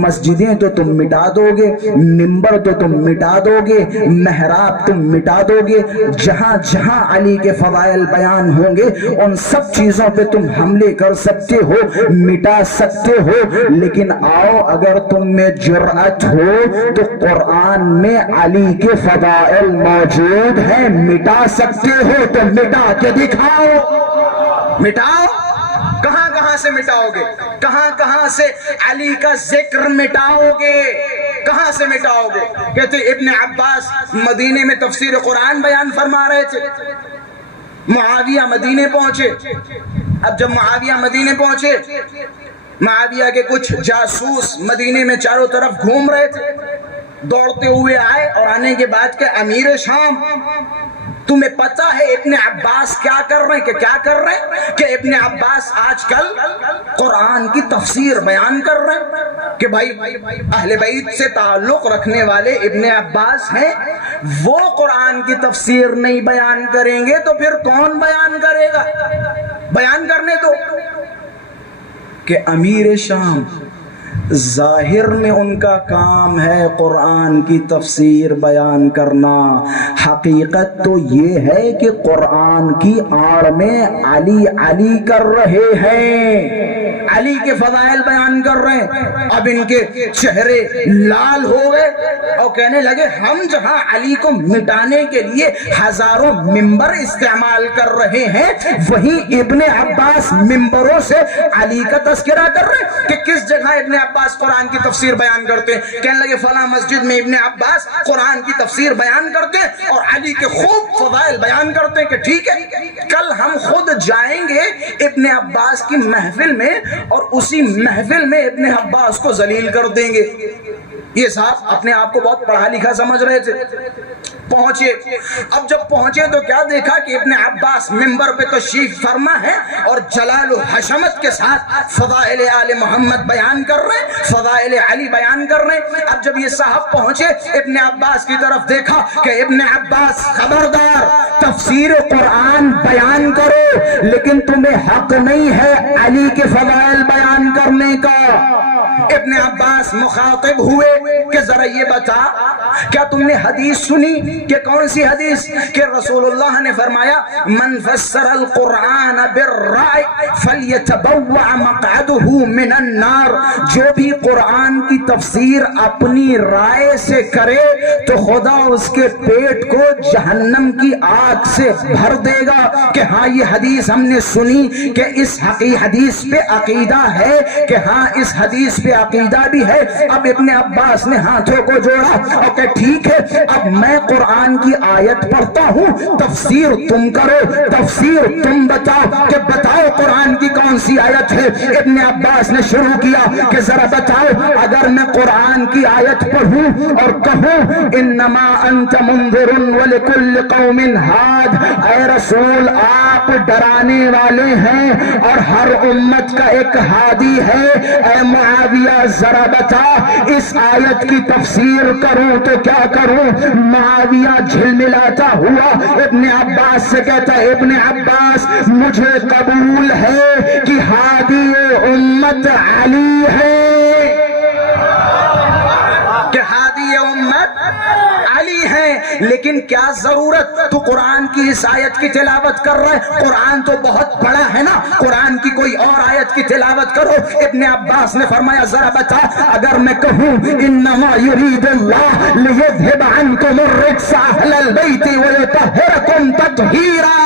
مسجدیں تو تم مٹا دو گے، ممبر تو تم مٹا دو گے، محراب تم مٹا دو گے، جہاں جہاں علی کے فضائل بیان ہوں گے ان سب چیزوں پہ تم حملے کر سکتے ہو، مٹا سکتے ہو. لیکن آؤ اگر تم میں جرأت ہو تو قرآن میں علی کے فضائل موجود ہیں، مٹا سکتے ہو تو مٹا کے دکھاؤ. مٹاؤ. کہاں کہاں سے مٹاؤ گے؟ کہاں کہاں سے علی کا ذکر مٹاؤ گے؟ کہاں سے مٹاؤ گے؟ کہتے ابن عباس مدینے میں تفسیر قرآن بیان فرما رہے تھے، معاویہ مدینے پہنچے. اب جب معاویہ مدینے پہنچے، معاویہ کے کچھ جاسوس مدینے میں چاروں طرف گھوم رہے تھے، دوڑتے ہوئے آئے اور آنے کے بعد کہ امیر شام، تمہیں پتا ہے ابن عباس کیا کر رہے ہیں؟ کہ کیا کر رہے ہیں؟ کہ ابن عباس آج کل قرآن کی تفسیر بیان کر رہے ہیں. کہ بھائی اہل بیت سے تعلق رکھنے والے ابن عباس ہیں، وہ قرآن کی تفسیر نہیں بیان کریں گے تو پھر کون بیان کرے گا؟ بیان کرنے دو. کہ امیر شام ظاہر میں ان کا کام ہے قرآن کی تفسیر بیان کرنا، حقیقت تو یہ ہے کہ قرآن کی آڑ میں علی علی کر رہے ہیں، علی کے فضائل بیان کر رہے ہیں. اب ان کے چہرے لال ہو گئے اور کہنے لگے ہم جہاں علی کو مٹانے کے لیے ہزاروں ممبر استعمال کر رہے ہیں، وہیں ابن عباس ممبروں سے علی کا تذکرہ کر رہے ہیں. کہ کس جگہ ابن عباس قرآن کی تفسیر بیان کرتے ہیں؟ کہنے لگے فلاں مسجد میں ابن عباس قرآن کی تفسیر بیان کرتے ہیں اور علی کے خوب فضائل بیان کرتے ہیں. کہ ٹھیک ہے، کل ہم خود جائیں گے ابن عباس کی محفل میں اور اسی محفل میں ابن عباس کو ذلیل کر دیں گے. یہ صاحب اپنے آپ کو بہت پڑھا لکھا سمجھ رہے تھے. پہنچے. اب جب پہنچے تو کیا دیکھا کہ ابن عباس منبر پہ تشریف فرما ہے اور جلال و حشمت کے ساتھ فضائل آل محمد بیان کر رہے ہیں، فضائل علی بیان کر رہے ہیں. اب جب یہ صاحب پہنچے ابن عباس کی طرف دیکھا کہ ابن عباس خبردار، تفسیر قرآن بیان کرو لیکن تمہیں حق نہیں ہے علی کے فضائل بیان کرنے کا. ابن عباس مخاطب ہوئے کہ ذرا یہ بتا کیا تم نے حدیث سنی؟ کہ کون سی حدیث؟ کہ رسول اللہ نے فرمایا من فسر القرآن بالرأی فلیتبوع مقعدہ من النار، جو بھی قرآن کی تفسیر اپنی رائے سے کرے تو خدا اس کے پیٹ کو جہنم کی آگ سے بھر دے گا. کہ ہاں یہ حدیث ہم نے سنی کہ اس حدیث پہ عقیدہ ہے، کہ ہاں اس حدیث پہ عقیدہ بھی ہے. اب ابن عباس نے ہاتھوں کو جوڑا اور کہ ٹھیک ہے، اب میں قرآن کی آیت پڑھتا ہوں، تفسیر تم کرو، تفسیر تم بتاؤ. کہ بتاؤ قرآن کی کون سی آیت ہے؟ ابن عباس نے شروع کیا کہ ذرا بتاؤ اگر میں قرآن کی آیت پڑھوں اور کہوں انما انت منذر ولکل قوم ہاد، اے رسول آپ ڈرانے والے ہیں اور ہر امت کا ایک ہادی ہے، اے معاویہ ذرا بتا اس آیت کی تفسیر کروں تو کیا کروں؟ معاویہ جھلملاتا ہوا ابن عباس سے کہتا ہے ابن عباس مجھے قبول ہے کہ ہادی امت علی ہے، کہ ہادی امت علی علی ہیں، لیکن کیا ضرورت تو قرآن کی اس آیت کی تلاوت کر رہے؟ قرآن تو بہت بڑا ہے نا، قرآن کی کوئی اور آیت کی تلاوت کرو۔ ابن عباس نے فرمایا ذرا بتا، اگر میں کہوں انما یرید اللہ لیذھب عنکم الرجس اہل البیت ویطہرکم تطہیرا،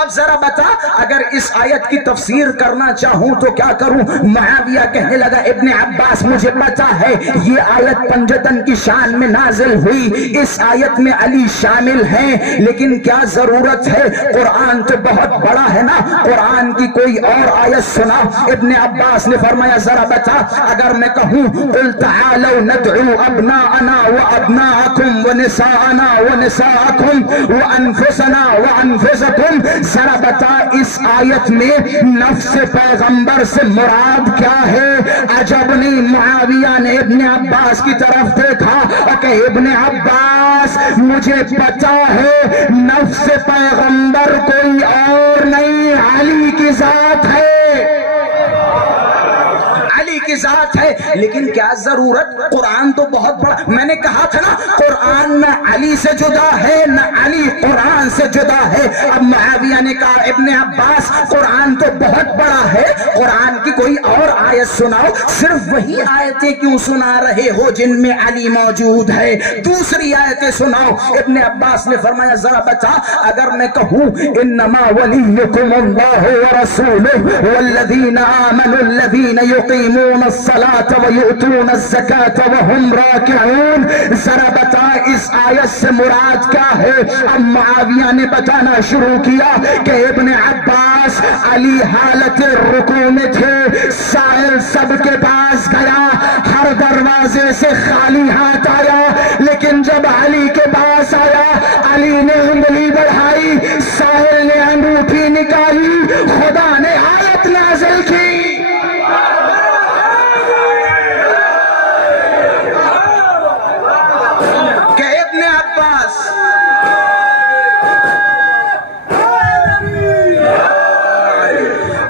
اب ذرا بتا اگر اس آیت کی تفسیر کرنا چاہوں تو کیا کروں؟ معاویہ کہنے لگا ابن عباس مجھے پتا ہے یہ آیت پنجتن کی شان میں نازل ہوئی، اس آیت میں علی شامل ہیں، لیکن کیا ضرورت ہے؟ قرآن تو بہت بڑا ہے نا، قرآن کی کوئی اور آیت سنا۔ ابن عباس نے فرمایا ذرا بتا، اگر میں کہوں قل تعالوا ندعو ابناءنا وابناءکم ونساءنا ونساءکم وانفسنا وانفسکم، ذرا بتا اس آیت میں نفس پیغمبر سے مراد کیا ہے؟ عجب نہیں، معاویہ نے ابن عباس کی طرف دیکھا اور کہ ابن عباس مجھے پتا ہے نفس پیغمبر کوئی اور نہیں، علی کی ذات ہے، علی کی ذات ہے، لیکن کیا ضرورت؟ قرآن تو بہت بڑا، میں نے کہا تھا نا قرآن نہ علی سے جدا ہے نہ علی قرآن سے جدا ہے۔ اب معاویہ نے کہا ابن عباس قرآن تو بہت بڑا ہے، قرآن کی کوئی اور آیت سناؤ، صرف وہی آیتیں کیوں سنا رہے ہو جن میں علی موجود ہے؟ دوسری آیتیں سناؤ۔ ابن عباس نے فرمایا ذرا بتا، اگر میں کہوں انما ولیکم اللہ ورسولہ والذین آمنوا الذین یقیمون الصلاة ویؤتون الزکاة وهم راکعون، ذرا بتا اس آیت سے مراد کیا ہے؟ اب معاویہ نے بتانا شروع کیا کہ ابن عباس علی حالت رکوع میں تھے، سائل سب کے پاس گیا، ہر دروازے سے خالی ہاتھ آیا، لیکن جب علی کے پاس آیا علی نے انگلی بڑھائی، سائل نے انگوٹھی نکالی، خدا نے آیت نازل کی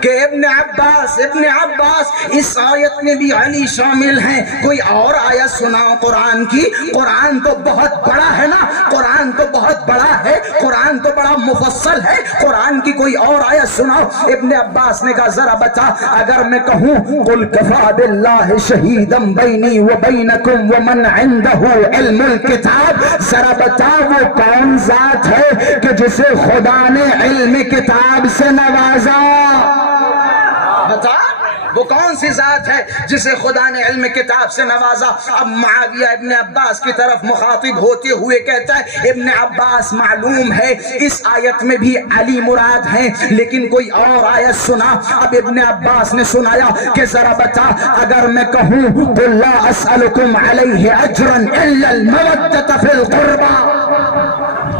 کہ ابن عباس ابن عباس اس آیت میں بھی علی شامل ہیں، کوئی اور آیت سناؤ قرآن کی، قرآن تو بہت بڑا ہے نا، قرآن تو بہت بڑا ہے، قرآن تو بڑا مفصل ہے، قرآن کی کوئی اور آیت سناؤ۔ ابن عباس نے کہا ذرا بتا، اگر میں کہوں قل کفا باللہ شہیدا بینی وبینکم ومن عندہ علم الکتاب، ذرا بتا وہ کون ذات ہے کہ جسے خدا نے علم کتاب سے نوازا؟ بتا وہ کون سی ذات ہے جسے خدا نے علم کتاب سے نوازا؟ اب معاویہ ابن عباس کی طرف مخاطب ہوتے ہوئے کہتا ہے ابن عباس معلوم ہے اس آیت میں بھی علی مراد ہیں، لیکن کوئی اور آیت سنا۔ اب ابن عباس نے سنایا کہ ذرا بتا، اگر میں کہوں قل لا اسألکم علیہ اجرا الا المودۃ فی القربى،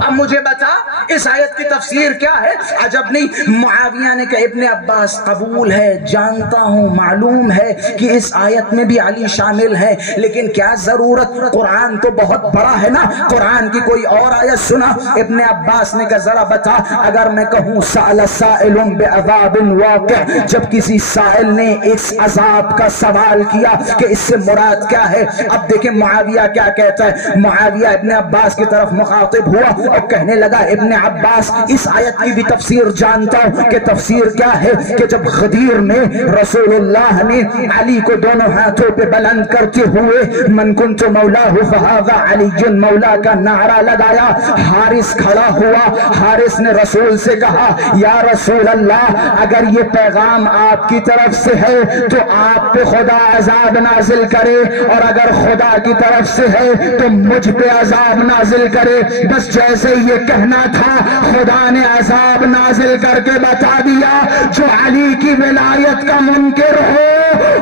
اب مجھے بتا اس آیت کی تفسیر کیا ہے؟ عجب نہیں، معاویہ نے کہا ابن عباس قبول ہے، جانتا ہوں، معلوم ہے کہ اس آیت میں بھی علی شامل ہے، لیکن کیا ضرورت؟ قرآن تو بہت بڑا ہے نا، قرآن کی کوئی اور آیت سنا۔ ابن عباس نے کہا ذرا بتا، اگر میں کہوں سأل سائل بعذاب واقع، جب کسی سائل نے اس عذاب کا سوال کیا کہ اس سے مراد کیا ہے؟ اب دیکھیں معاویہ کیا کہتا ہے۔ معاویہ ابن عباس کی طرف مخاطب ہوا اور کہنے لگا ابن عباس اس آیت کی بھی تفسیر جانتا ہوں کہ تفسیر کیا ہے، کہ جب غدیر نے رسول اللہ نے علی کو دونوں ہاتھوں پہ بلند کرتے ہوئے من کنت مولاہ فہذا علی مولا کا نعرہ لگایا، حارث کھڑا ہوا، حارث نے رسول سے کہا یا رسول اللہ اگر یہ پیغام آپ کی طرف سے ہے تو آپ پہ خدا عذاب نازل کرے، اور اگر خدا کی طرف سے ہے تو مجھ پہ عذاب نازل کرے۔ بس جیسے یہ کہنا تھا خدا نے عذاب نازل کر کے بتا دیا، جو علی کی ولایت کا منکر ہو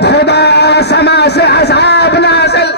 خدا سما سے عذاب نازل۔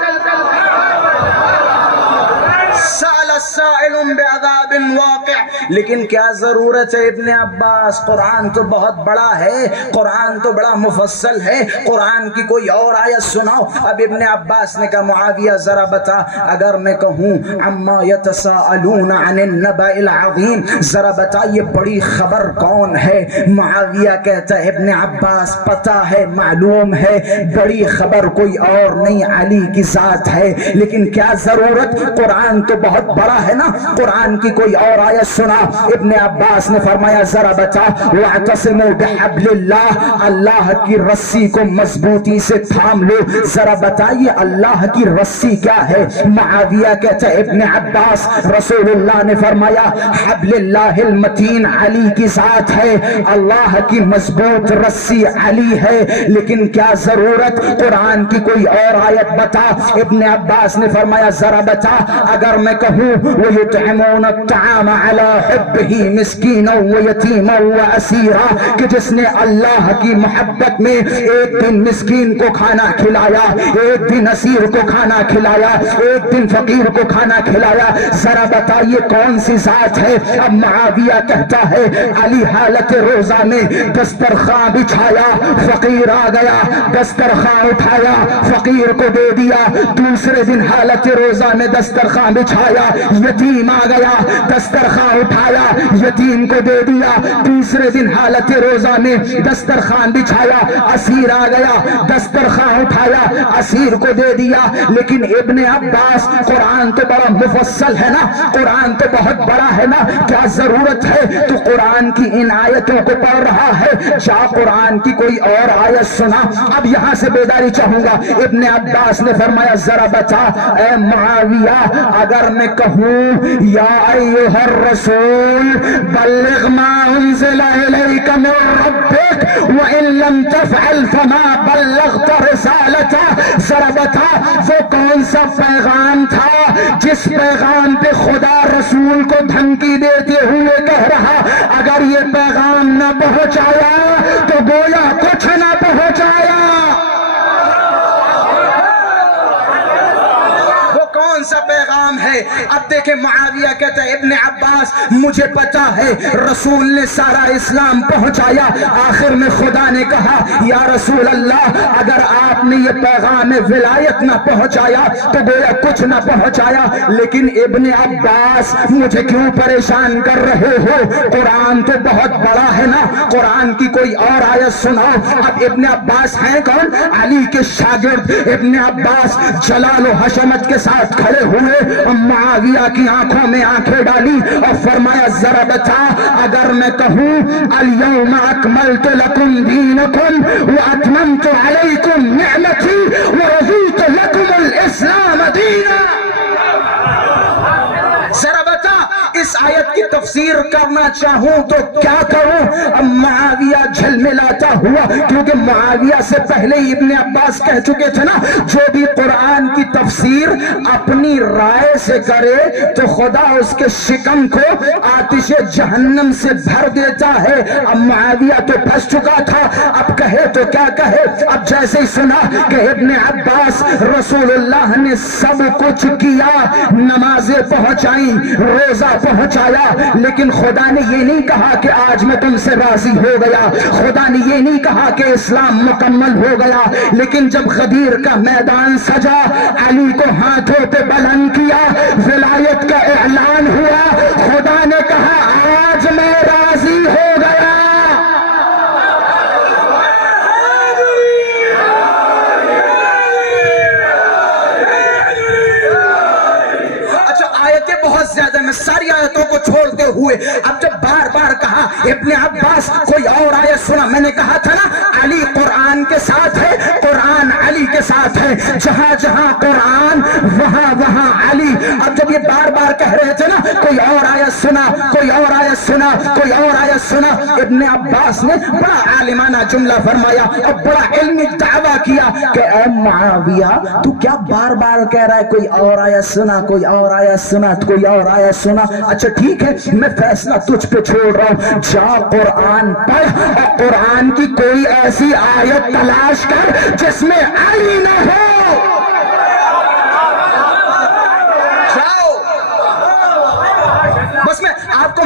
سأل السائل عالم بعذاب واقع. لیکن کیا ضرورت ہے ابن عباس، قرآن تو بہت بڑا ہے، قرآن تو بڑا مفصل ہے، قرآن کی کوئی اور آیت سناؤ. اب ابن عباس نے کہا معاویہ ذرا بتا، اگر میں کہوں عما یتساءلون عن النبأ العظیم، ذرا بتا یہ بڑی خبر کون ہے؟ معاویہ کہتا ہے ابن عباس پتہ ہے، معلوم ہے، بڑی خبر کوئی اور نہیں، علی کی ذات ہے. لیکن کیا ضرورت، قرآن تو بہت بڑا ہے نا، قرآن کی کوئی اور آیت سنا. ابن عباس نے فرمایا ذرا بتا واعتصموا بحبل اللہ، اللہ کی رسی کو مضبوطی سے تھام لو. ذرا بتائیے اللہ کی رسی کیا ہے؟ معاویہ کہتا ہے ابن عباس رسول اللہ نے فرمایا حبل اللہ المتین علی کی ذات ہے، اللہ کی مضبوط رسی علی ہے. لیکن کیا ضرورت، قرآن کی کوئی اور آیت بتا. ابن عباس نے فرمایا ذرا بتا، اگر میں کہوں وَيُطْعِمُونَ الطَّعَامَ عَلَى حُبِّهِ مِسْكِينًا وَيَتِيمًا وَأَسِيرًا، کہ جس نے اللہ کی محبت میں ایک دن مسکین کو کھانا کھلایا، ایک دن اسیر کو کھانا کھلایا، ایک دن فقیر کو کھانا کھلایا، ذرا بتائیے کون سی ذات ہے؟ اب معاویہ کہتا ہے علی حالت روزہ میں دسترخواں بچھایا، فقیر آ گیا، دسترخواں اٹھایا، فقیر کو دے دیا. دوسرے دن حالت روزہ میں دسترخواں بچھایا، یتیم آ گیا، دسترخواں اٹھایا، یتیم کو دے دیا. تیسرے دن حالت روزہ میں دسترخوان بچھایا، اسیر آ گیا، دسترخوان اٹھایا، اسیر کو دے دیا. لیکن ابن عباس قرآن تو بڑا مفصل ہے نا، قرآن تو بہت بڑا ہے نا، کیا ضرورت ہے تو قرآن کی ان آیتوں کو پڑھ رہا ہے؟ جا قرآن کی کوئی اور آیت سنا. اب یہاں سے بیداری چاہوں گا. ابن عباس نے فرمایا ذرا بتا اے معاویہ، اگر میں کہوں یا ایھا الرسول بلغ ما انزل الیک من ربک وان لم تفعل فما بلغت رسالته، ذرا بتا وہ کون سا پیغام تھا جس پیغام پہ خدا رسول کو دھمکی دیتے ہوئے کہہ رہا اگر یہ پیغام نہ پہنچایا تو گویا کچھ نہ پہنچایا؟ کون سا پیغام ہے؟ اب دیکھیں معاویہ کہتا ہے ابن عباس مجھے پتا ہے رسول نے سارا اسلام پہنچایا. آخر میں خدا نے کہا یا رسول اللہ اگر آپ نے یہ پیغام ولایت نہ پہنچایا تو گویا کچھ نہ پہنچایا. لیکن ابن عباس مجھے کیوں پریشان کر رہے ہو؟ قرآن تو بہت بڑا ہے نا، قرآن کی کوئی اور آیت سناؤ. اب ابن عباس ہیں کون؟ علی کے شاگرد. ابن عباس جلال و حشمت کے ساتھ کھڑے ہوئے اور معاویہ کی آنکھوں میں آنکھیں ڈالی اور فرمایا ذرا بتا اگر میں کہوں الیوم اکملت لکم دینکم واتممت علیکم نعمتی ورضیت لکم الاسلام دینا، ذرا بتا اس آیت کی تفسیر کرنا چاہوں تو کیا کروں؟ اب معاویہ جھلملاتا ہوا، کیونکہ معاویہ سے پہلے ابن عباس کہہ چکے تھے نا جو بھی قرآن کی تفسیر اپنی رائے سے کرے تو خدا اس کے شکم کو آتش جہنم سے بھر دیتا ہے. اب معاویہ تو پھنس چکا تھا، اب کہے تو کیا کہے. اب جیسے ہی سنا کہ ابن عباس رسول اللہ نے سب کچھ کیا، نمازیں پہنچائیں، روزہ پہنچایا، لیکن خدا نے یہ نہیں کہا کہ آج میں تم سے راضی ہو گیا، خدا نے یہ نہیں کہا کہ اسلام مکمل ہو گیا. لیکن جب غدیر کا میدان سجا، علی کو ہاتھوں پہ بلند کیا، ولایت کا اعلان ہوا، خدا نے کہا آج میں راضی ہو گیا. بہت زیادہ میں ساری آیتوں کو چھوڑتے ہوئے اب جب بار بار کہا ابن عباس کوئی اور آیت سنا. میں نے کہا تھا نا علی قرآن کے ساتھ ہے، قرآن علی کے ساتھ ہے، جہاں جہاں قرآن وہاں وہاں علی. اب جب یہ بار بار کہہ رہے تھے نا کوئی اور آیت سنا، کوئی اور آیت سنا، کوئی اور آیت سنا، ابن عباس نے بڑا عالمانہ جملہ فرمایا اور بڑا علمی دعویٰ کیا کہ اے معاویہ تو کیا بار بار کہہ رہا ہے کوئی اور آیت سنا، کوئی اور آیت سنا، کوئی اور آیت سنا. اچھا ٹھیک ہے میں فیصلہ تجھ پہ چھوڑ رہا ہوں، جا قرآن پڑھ اور قرآن کی کوئی ایسی آیت تلاش کر جس میں علی نہ ہو.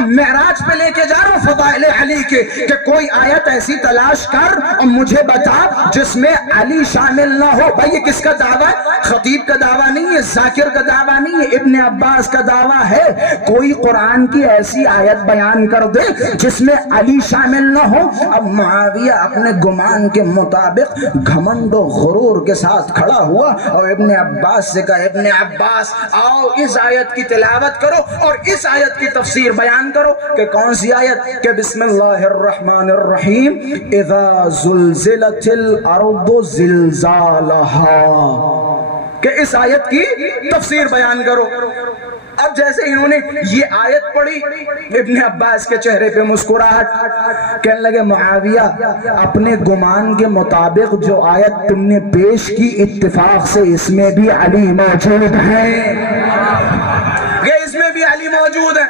معراج پہ لے کے جا رہا ہوں فضائل علی کے کہ کوئی آیت ایسی تلاش کر اور مجھے بتا جس میں علی شامل نہ ہو. بھائی یہ کس کا دعویٰ ہے؟ خطیب کا دعویٰ نہیں ہے, ذاکر کا دعویٰ نہیں ہے, ابن عباس کا دعویٰ ہے. کوئی قرآن کی ایسی آیت بیان کر دے جس میں علی شامل نہ ہو. اب معاویہ اپنے گمان کے مطابق گھمنڈ و غرور کے ساتھ کھڑا ہوا اور ابن عباس سے کہا ابن عباس آؤ اس آیت کی تلاوت کرو اور اس آیت کی تفسیر بیان کرو. کہ کون سی آیت؟ کہ بسم اللہ الرحمن الرحیم اذا زلزلت الارض زلزالہا, کہ اس آیت کی تفسیر بیان کرو. اب جیسے انہوں نے یہ آیت پڑھی ابن عباس کے چہرے پہ مسکراہٹ, کہنے لگے معاویہ اپنے گمان کے مطابق جو آیت تم نے پیش کی اتفاق سے اس میں بھی علی موجود ہے, کہ اس میں بھی علی موجود ہے.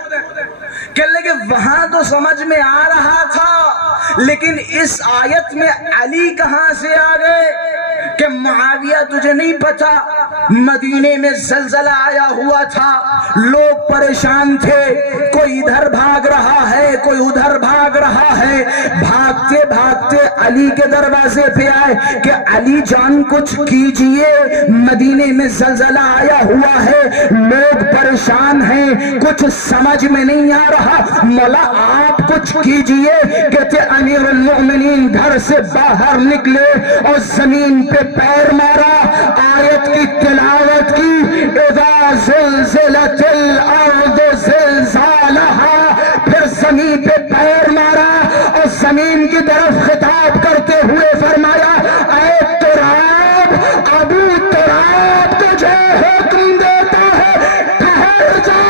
کہنے لگے وہاں تو سمجھ میں آ رہا تھا لیکن اس آیت میں علی کہاں سے آ گئے؟ کہ معاویہ تجھے نہیں پتا مدینے میں زلزلہ آیا ہوا تھا, لوگ پریشان تھے, کوئی ادھر بھاگ رہا ہے کوئی ادھر بھاگ رہا ہے. بھاگتے بھاگتے علی کے دروازے پہ آئے کہ علی جان کچھ کیجئے, مدینے میں زلزلہ آیا ہوا ہے, لوگ پریشان ہیں, کچھ سمجھ میں نہیں آ رہا, مولا آپ کچھ کیجئے. کہتے امیر المؤمنین گھر سے باہر نکلے اور زمین پہ پیر مارا, آیت کی تلاوت کی اذا زلزلت الارض زلزالہا, پھر زمین پہ پیر مارا اور زمین کی طرف خطاب کرتے ہوئے فرمایا اے تراب, ابو تراب تجھے حکم دیتا ہے ٹھہر جا.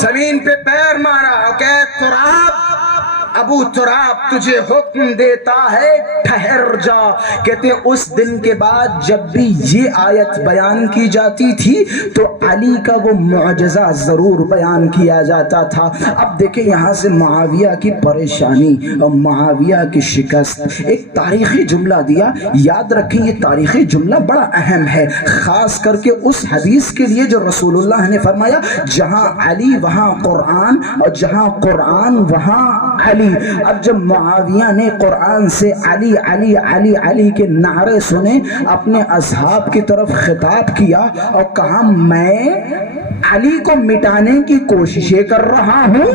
زمین پہ پیر مارا اور کہ تراب, ابو تراب تجھے حکم دیتا ہے ٹھہر جا. کہتے ہیں اس دن کے بعد جب بھی یہ آیت بیان کی جاتی تھی تو علی کا وہ معجزہ ضرور بیان کیا جاتا تھا. اب دیکھیں یہاں سے معاویہ کی پریشانی اور معاویہ کی شکست. ایک تاریخی جملہ دیا, یاد رکھیں یہ تاریخی جملہ بڑا اہم ہے, خاص کر کے اس حدیث کے لیے جو رسول اللہ نے فرمایا جہاں علی وہاں قرآن اور جہاں قرآن وہاں علی. اب جب معاویہ نے قرآن سے علی علی علی علی کے نعرے سنے, اپنے اصحاب کی طرف خطاب کیا اور کہا میں علی کو مٹانے کی کوششیں کر رہا ہوں,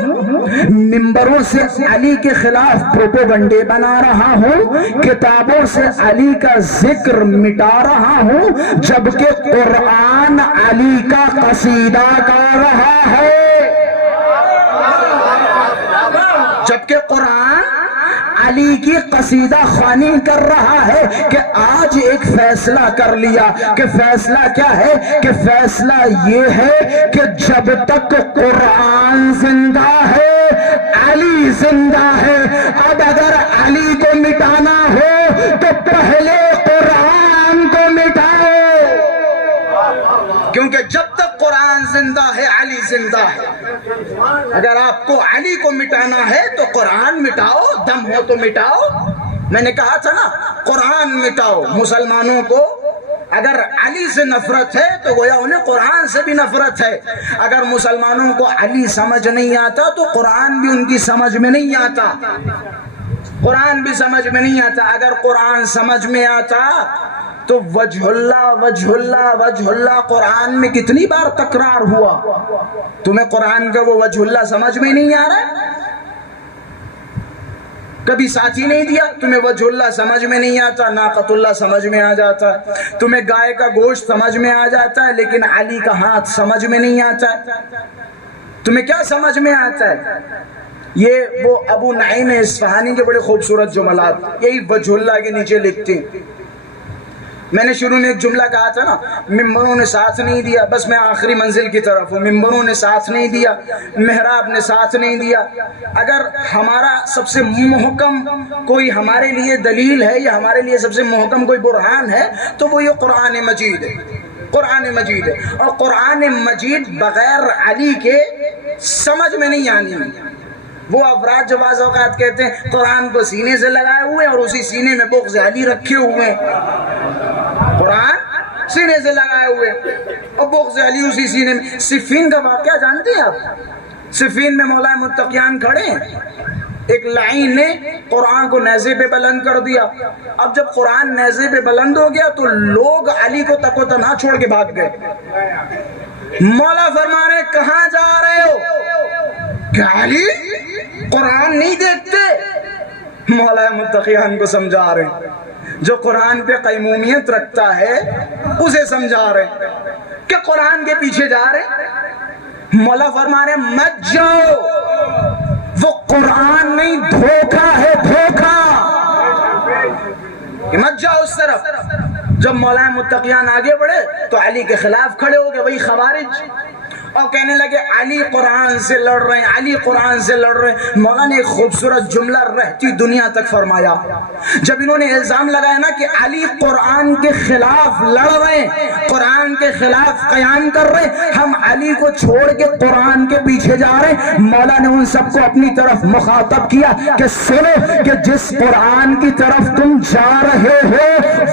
منبروں سے علی کے خلاف پروپیگنڈے بنا رہا ہوں, کتابوں سے علی کا ذکر مٹا رہا ہوں, جبکہ قرآن علی کا قصیدہ گا رہا ہے, جبکہ قرآن علی کی قصیدہ خوانی کر رہا ہے. کہ آج ایک فیصلہ کر لیا, کہ فیصلہ کیا ہے؟ کہ فیصلہ یہ ہے کہ جب تک قرآن زندہ ہے علی زندہ ہے. اب اگر علی کو مٹانا ہو تو پہلے قرآن کو مٹاؤ, کیونکہ جب تک قرآن زندہ ہے علی زندہ ہے. اگر آپ کو علی کو مٹانا ہے تو قرآن مٹاؤ, دم ہو تو مٹاؤ. میں نے کہا تھا نا قرآن مٹاؤ. مسلمانوں کو اگر علی سے نفرت ہے تو گویا انہیں قرآن سے بھی نفرت ہے. اگر مسلمانوں کو علی سمجھ نہیں آتا تو قرآن بھی ان کی سمجھ میں نہیں آتا, قرآن بھی سمجھ میں نہیں آتا. اگر قرآن سمجھ میں آتا تو وجہ اللہ وجہ اللہ وجہ اللہ قرآن میں کتنی بار تکرار ہوا. تمہیں قرآن کا وہ وجہ اللہ سمجھ میں نہیں آ رہا ہے, کبھی ساتھی نہیں دیا, تمہیں وجہ اللہ سمجھ میں نہیں آتا, ناقۃ اللہ سمجھ میں آ جاتا ہے, تمہیں گائے کا گوشت سمجھ میں آ جاتا ہے لیکن علی کا ہاتھ سمجھ میں نہیں آتا ہے. تمہیں کیا سمجھ میں آتا ہے؟ یہ وہ ابو نعیم اصفہانی کے بڑے خوبصورت جملات یہی وجہ اللہ کے نیچے لکھتے ہیں. میں نے شروع میں ایک جملہ کہا تھا نا، ممبروں نے ساتھ نہیں دیا، بس میں آخری منزل کی طرف ہوں، ممبروں نے ساتھ نہیں دیا، محراب نے ساتھ نہیں دیا۔ اگر ہمارا سب سے محکم کوئی ہمارے لیے دلیل ہے یا ہمارے لیے سب سے محکم کوئی برہان ہے تو وہ یہ قرآن مجید ہے، قرآن مجید ہے۔ اور قرآن مجید بغیر علی کے سمجھ میں نہیں آنی۔ وہ افراد جو بعض اوقات کہتے ہیں قرآن کو سینے سے لگائے ہوئے اور اسی سینے میں بغض علی رکھے ہوئے ہیں، قرآن سینے سے لگائے ہوئے اور بغض علی اسی سینے میں۔ صفین کا واقعہ جانتے ہیں آپ؟ صفین میں مولا متقیان کھڑے ہیں، ایک لعین نے قرآن کو نیزے پہ بلند کر دیا۔ اب جب قرآن نیزے پہ بلند ہو گیا تو لوگ علی کو تک و تنہا چھوڑ کے بھاگ گئے۔ مولا فرما رہے کہاں جا رہے ہو؟ کہ علی قرآن نہیں دیکھتے؟ مولا متقیان کو سمجھا رہے ہیں، جو قرآن پہ قیمومیت رکھتا ہے اسے سمجھا رہے ہیں کہ قرآن کے پیچھے جا رہے ہیں۔ مولا فرما رہے ہیں مت جاؤ، وہ قرآن نہیں دھوکہ ہے، دھوکہ، کہ مت جاؤ اس طرف۔ جب مولا متقیان آگے بڑھے تو علی کے خلاف کھڑے ہو گئے وہی خوارج، اور کہنے لگے علی قرآن سے لڑ رہے ہیں، علی قرآن سے لڑ رہے ہیں۔ مولا نے ایک خوبصورت جملہ رہتی دنیا تک فرمایا، جب انہوں نے الزام لگایا نا کہ علی قرآن کے خلاف لڑ رہے ہیں، قرآن کے خلاف قیام کر رہے ہیں، ہم علی کو چھوڑ کے قرآن کے پیچھے جا رہے ہیں، مولا نے ان سب کو اپنی طرف مخاطب کیا کہ سنو کہ جس قرآن کی طرف تم جا رہے ہو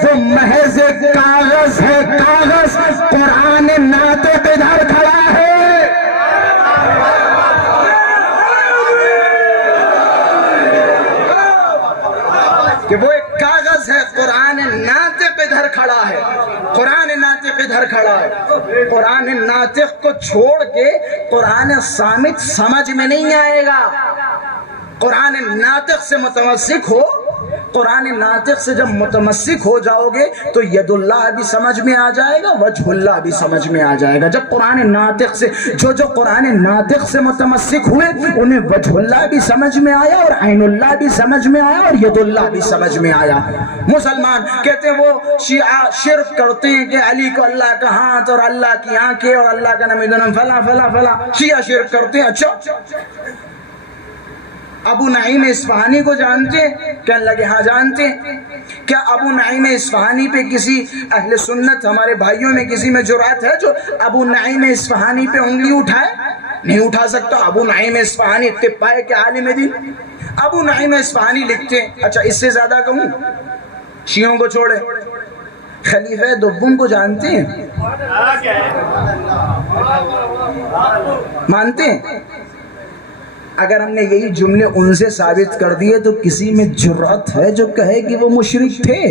وہ محض کاغذ ہے، کاغذ۔ قرآن ناطق ادھر کھڑا ہے، کہ وہ ایک کاغذ ہے، قرآن ناطق ادھر کھڑا ہے، قرآن ناطق ادھر کھڑا ہے۔ قرآن ناطق کو چھوڑ کے قرآن صامت سمجھ میں نہیں آئے گا۔ قرآن ناطق سے متمسک ہو، قرآن ناطق سے جب متمسک ہو جاؤ گے تو ید اللہ بھی سمجھ میں آ جائے گا، وجہ اللہ بھی سمجھ میں آ جائے گا۔ جب قرآن ناطق سے جو قرآن ناطق سے متمسک ہوئے انہیں وجہ اللہ بھی سمجھ میں آیا اور عین اللہ بھی سمجھ میں آیا اور ید اللہ بھی سمجھ میں آیا۔ مسلمان کہتے ہیں وہ شیعہ شرک کرتے ہیں کہ علی کو اللہ کا ہاتھ اور اللہ کی آنکھیں اور اللہ کا نمیدن فلاں فلاں فلاں، شیعہ شرک کرتے ہیں۔ اچھا ابو نعیم اصفہانی کو جانتے ہیں؟ کہنے لگے ہاں جانتے ہیں۔ کیا ابو نعیم اصفہانی پہ کسی اہل سنت ہمارے بھائیوں میں کسی میں جرأت ہے جو ابو نعیم اصفہانی پہ انگلی اٹھائے؟ نہیں اٹھا سکتا۔ ابو نعیم اصفہانی اتنے پائے کہ عالم دین، ابو نعیم اصفہانی لکھتے ہیں۔ اچھا اس سے زیادہ کہوں، شیعوں کو چھوڑے، خلیفہ دوم کو جانتے ہیں؟ مانتے ہیں؟ اگر ہم نے یہی جملے ان سے ثابت کر دیے تو کسی میں جرأت ہے جو کہے کہ وہ مشرک تھے؟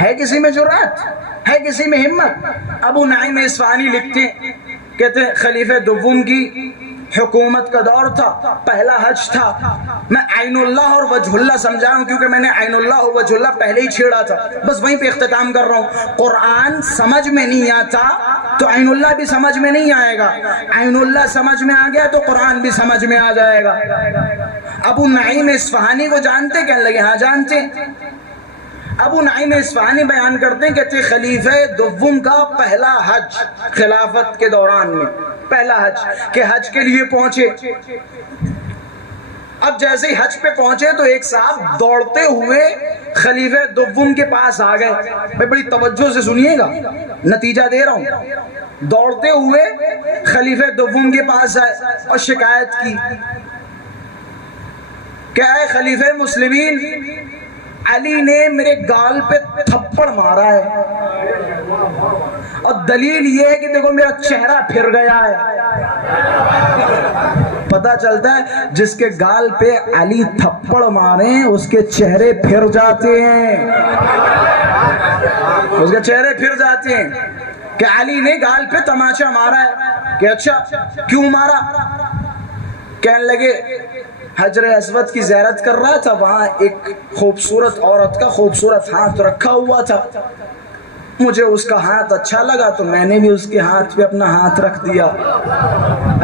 ہے کسی میں جرأت؟ ہے کسی میں ہمت؟ ابو نعیم اصفہانی لکھتے ہیں، کہتے ہیں خلیفہ دوم کی حکومت کا دور تھا، پہلا حج تھا۔ میں عین اللہ اور وجہ اللہ سمجھا ہوں کیونکہ میں نے عین اللہ اور وجہ اللہ پہلے ہی چھیڑا تھا، بس وہیں پہ اختتام کر رہا ہوں۔ قرآن سمجھ میں نہیں آتا تو عین اللہ بھی سمجھ میں نہیں آئے گا، عین اللہ سمجھ میں آ گیا تو قرآن بھی سمجھ میں آ جائے گا۔ ابو نعیم اصفہانی کو جانتے؟ کہنے لگے ہاں جانتے۔ ابو نعیم اصفہانی بیان کرتے ہیں، کہتے ہیں خلیفہ دوم کا پہلا حج خلافت کے دوران میں، پہلا حج کہ حج کے لیے پہنچے۔ اب جیسے ہی حج پہ پہنچے تو ایک صاحب دوڑتے ہوئے خلیفہ دوم کے پاس آ گئے۔ میں بڑی توجہ سے سنیے گا، نتیجہ دے رہا ہوں۔ دوڑتے ہوئے خلیفہ دوم کے پاس آئے اور شکایت کی کہ اے خلیفہ مسلمین، علی نے میرے گال پہ تھپڑ مارا ہے اور دلیل یہ ہے کہ دیکھو میرا چہرہ پھر گیا ہے۔ پتہ چلتا ہے جس کے گال پہ علی تھپڑ مارے اس کے چہرے پھر جاتے ہیں، اس کے چہرے پھر جاتے ہیں کہ علی نے گال پہ تماچا مارا ہے۔ کہ اچھا کیوں مارا؟ کہنے لگے حجر اسود کی زیارت کر رہا تھا، وہاں ایک خوبصورت عورت کا خوبصورت ہاتھ رکھا ہوا تھا، مجھے اس کا ہاتھ اچھا لگا تو میں نے بھی اس کے ہاتھ پہ اپنا ہاتھ رکھ دیا۔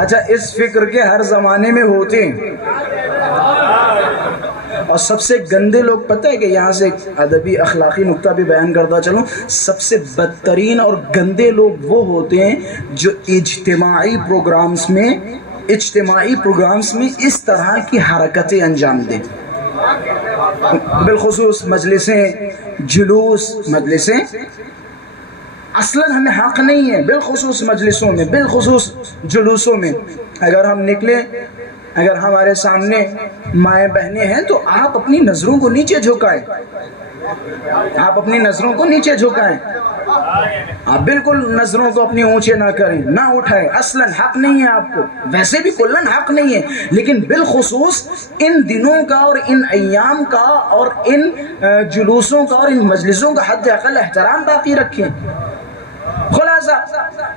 اچھا اس فکر کے ہر زمانے میں ہوتے ہیں، اور اور سب سے گندے لوگ پتہ ہے کہ یہاں سے ایک ادبی اخلاقی نکتہ بھی بیان کرتا چلوں، سب سے بدترین اور گندے لوگ وہ ہوتے ہیں جو اجتماعی پروگرامز میں اس طرح کی حرکتیں انجام دیں، بالخصوص مجلسیں، جلوس، مجلسیں اصلاً ہمیں حق نہیں ہے، بالخصوص مجلسوں میں، بالخصوص جلوسوں میں اگر ہم نکلیں، اگر ہمارے سامنے مائیں بہنیں ہیں تو آپ اپنی نظروں کو نیچے جھکائیں، آپ اپنی نظروں کو نیچے جھکائیں، آپ بالکل نظروں کو اپنی اونچے نہ کریں، نہ اٹھائیں، اصلاً حق نہیں ہے آپ کو، ویسے بھی کلن حق نہیں ہے، لیکن بالخصوص ان دنوں کا اور ان ایام کا اور ان جلوسوں کا اور ان مجلسوں کا حد اقل احترام باقی رکھیں۔ خلاصہ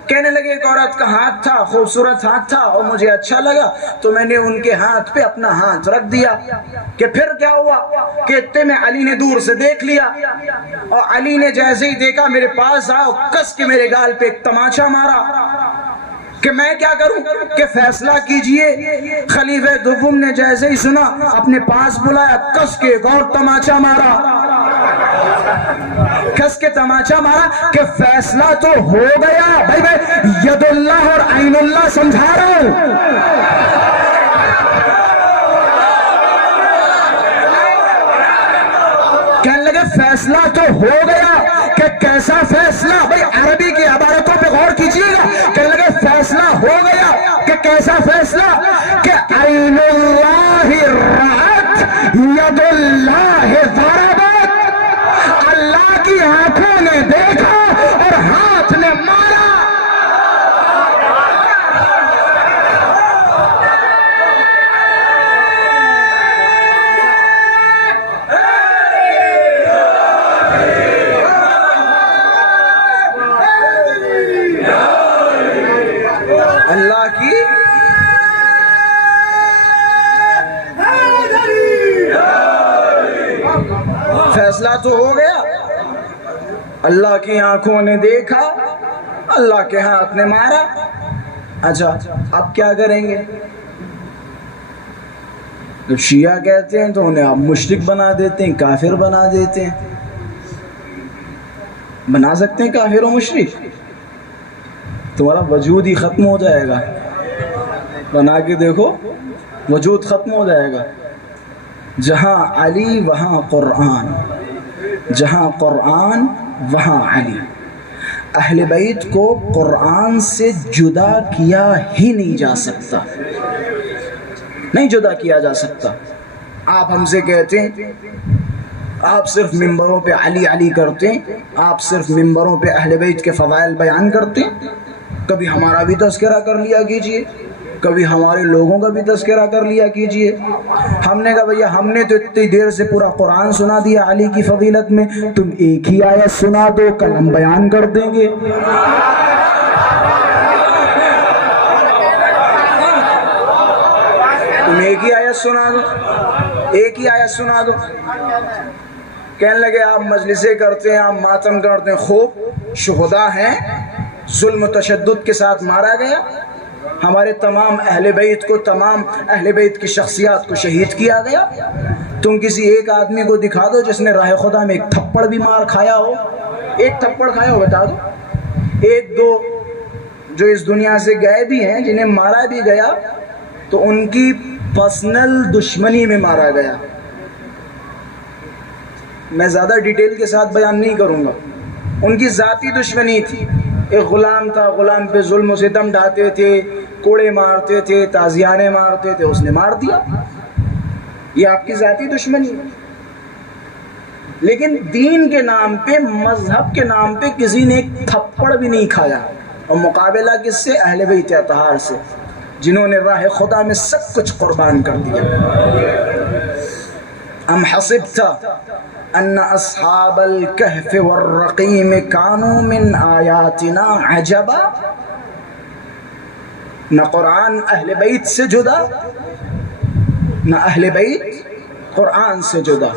کہنے لگے ایک عورت کا ہاتھ تھا، خوبصورت ہاتھ تھا، اور مجھے اچھا لگا تو میں نے ان کے ہاتھ پہ اپنا ہاتھ رکھ دیا، کہ پھر کیا ہوا کہ اتنے میں علی نے دور سے دیکھ لیا، اور علی نے جیسے ہی دیکھا میرے پاس آؤ، کس کے میرے گال پہ ایک تماچا مارا کہ میں کیا کروں کہ فیصلہ کیجئے۔ خلیفہ دوم نے جیسے ہی سنا اپنے پاس بلایا، کس کے ایک اور تماچا مارا، کس کے تماچا مارا کہ فیصلہ تو ہو گیا۔ بھائی ید اللہ اور عین اللہ سمجھا رہا ہوں، کہنے لگے فیصلہ تو ہو گیا کہ کیسا فیصلہ؟ بھائی عربی کی عبارتوں پہ غور کیجیے گا، کہنے لگے فیصلہ ہو گیا کہ کیسا فیصلہ کہ عین اللہ رأت ید اللہ ضربت، اللہ کی آنکھوں نے دیکھا اور ہاتھ نے مارا۔ اللہ کی فیصلہ تو ہو گیا، اللہ کی آنکھوں نے دیکھا، اللہ کے ہاتھ نے مارا۔ اچھا اب کیا کریں گے؟ جب شیعہ کہتے ہیں تو انہیں آپ مشرک بنا دیتے ہیں، کافر بنا دیتے ہیں۔ بنا سکتے ہیں کافر و مشرک؟ تمہارا وجود ہی ختم ہو جائے گا، بنا کے دیکھو وجود ختم ہو جائے گا۔ جہاں علی وہاں قرآن، جہاں قرآن وہاں علی۔ اہل بیت کو قرآن سے جدا کیا ہی نہیں جا سکتا، نہیں جدا کیا جا سکتا۔ آپ ہم سے کہتے ہیں آپ صرف ممبروں پہ علی علی کرتے ہیں، آپ صرف ممبروں پہ اہل بیت کے فضائل بیان کرتے ہیں، کبھی ہمارا بھی تذکرہ کر لیا کیجئے، کبھی ہمارے لوگوں کا بھی تذکرہ کر لیا کیجئے۔ ہم نے کہا بھیا ہم نے تو اتنی دیر سے پورا قرآن سنا دیا علی کی فضیلت میں، تم ایک ہی آیت سنا دو، کل ہم بیان کر دیں گے۔ تم ایک ہی آیت سنا دو، ایک ہی آیت سنا دو۔ کہنے لگے آپ مجلسیں کرتے ہیں، آپ ماتم کرتے ہیں، خوب شہداء ہیں، ظلم و تشدد کے ساتھ مارا گیا، ہمارے تمام اہل بیت کو، تمام اہل بیت کی شخصیات کو شہید کیا گیا۔ تم کسی ایک آدمی کو دکھا دو جس نے راہ خدا میں ایک تھپڑ بھی مار کھایا ہو، ایک تھپڑ کھایا ہو بتا دو، ایک دو جو اس دنیا سے گئے بھی ہیں جنہیں مارا بھی گیا تو ان کی پرسنل دشمنی میں مارا گیا۔ میں زیادہ ڈیٹیل کے ساتھ بیان نہیں کروں گا، ان کی ذاتی دشمنی تھی۔ ایک غلام تھا، غلام پہ ظلم و ستم ڈھاتے تھے، کوڑے مارتے تھے، تازیانے مارتے تھے، اس نے مار دیا۔ یہ آپ کی ذاتی دشمنی ہے۔ لیکن دین کے نام پہ، مذہب کے نام پہ کسی نے ایک تھپڑ بھی نہیں کھایا، اور مقابلہ کس سے؟ اہل بیت اطہار سے، جنہوں نے راہ خدا میں سب کچھ قربان کر دیا۔ ام حسبت ان اصحاب الکہف والرقیم کانوا من آیاتنا عجبا۔ نہ قرآن اہل بیت سے جدا، نہ اہل بیت قرآن سے جدا۔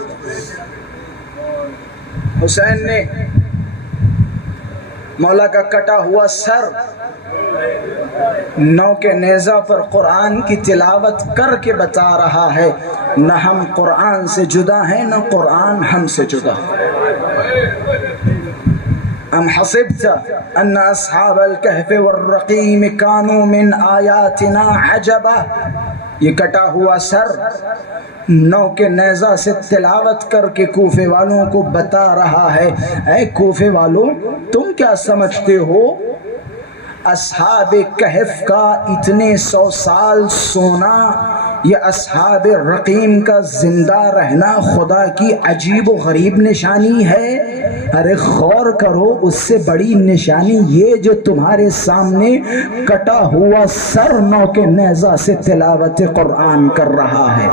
حسین نے مولا کا کٹا ہوا سر نو کے نیزہ پر قرآن کی تلاوت کر کے بتا رہا ہے نہ ہم قرآن سے جدا ہیں نہ قرآن ہم سے جدا ہے۔ ام حسبت ان اصحاب الکہف والرقیم کانوا من آیاتنا عجبا، یہ کٹا ہوا سر نو کے نیزہ سے تلاوت کر کے کوفے والوں کو بتا رہا ہے، اے کوفے والوں تم کیا سمجھتے ہو اصحاب کہف کا اتنے 100 سال سونا یا اصحاب رقیم کا زندہ رہنا خدا کی عجیب و غریب نشانی ہے؟ ارے غور کرو، اس سے بڑی نشانی یہ جو تمہارے سامنے کٹا ہوا سر نو کے نیزہ سے تلاوت قرآن کر رہا ہے۔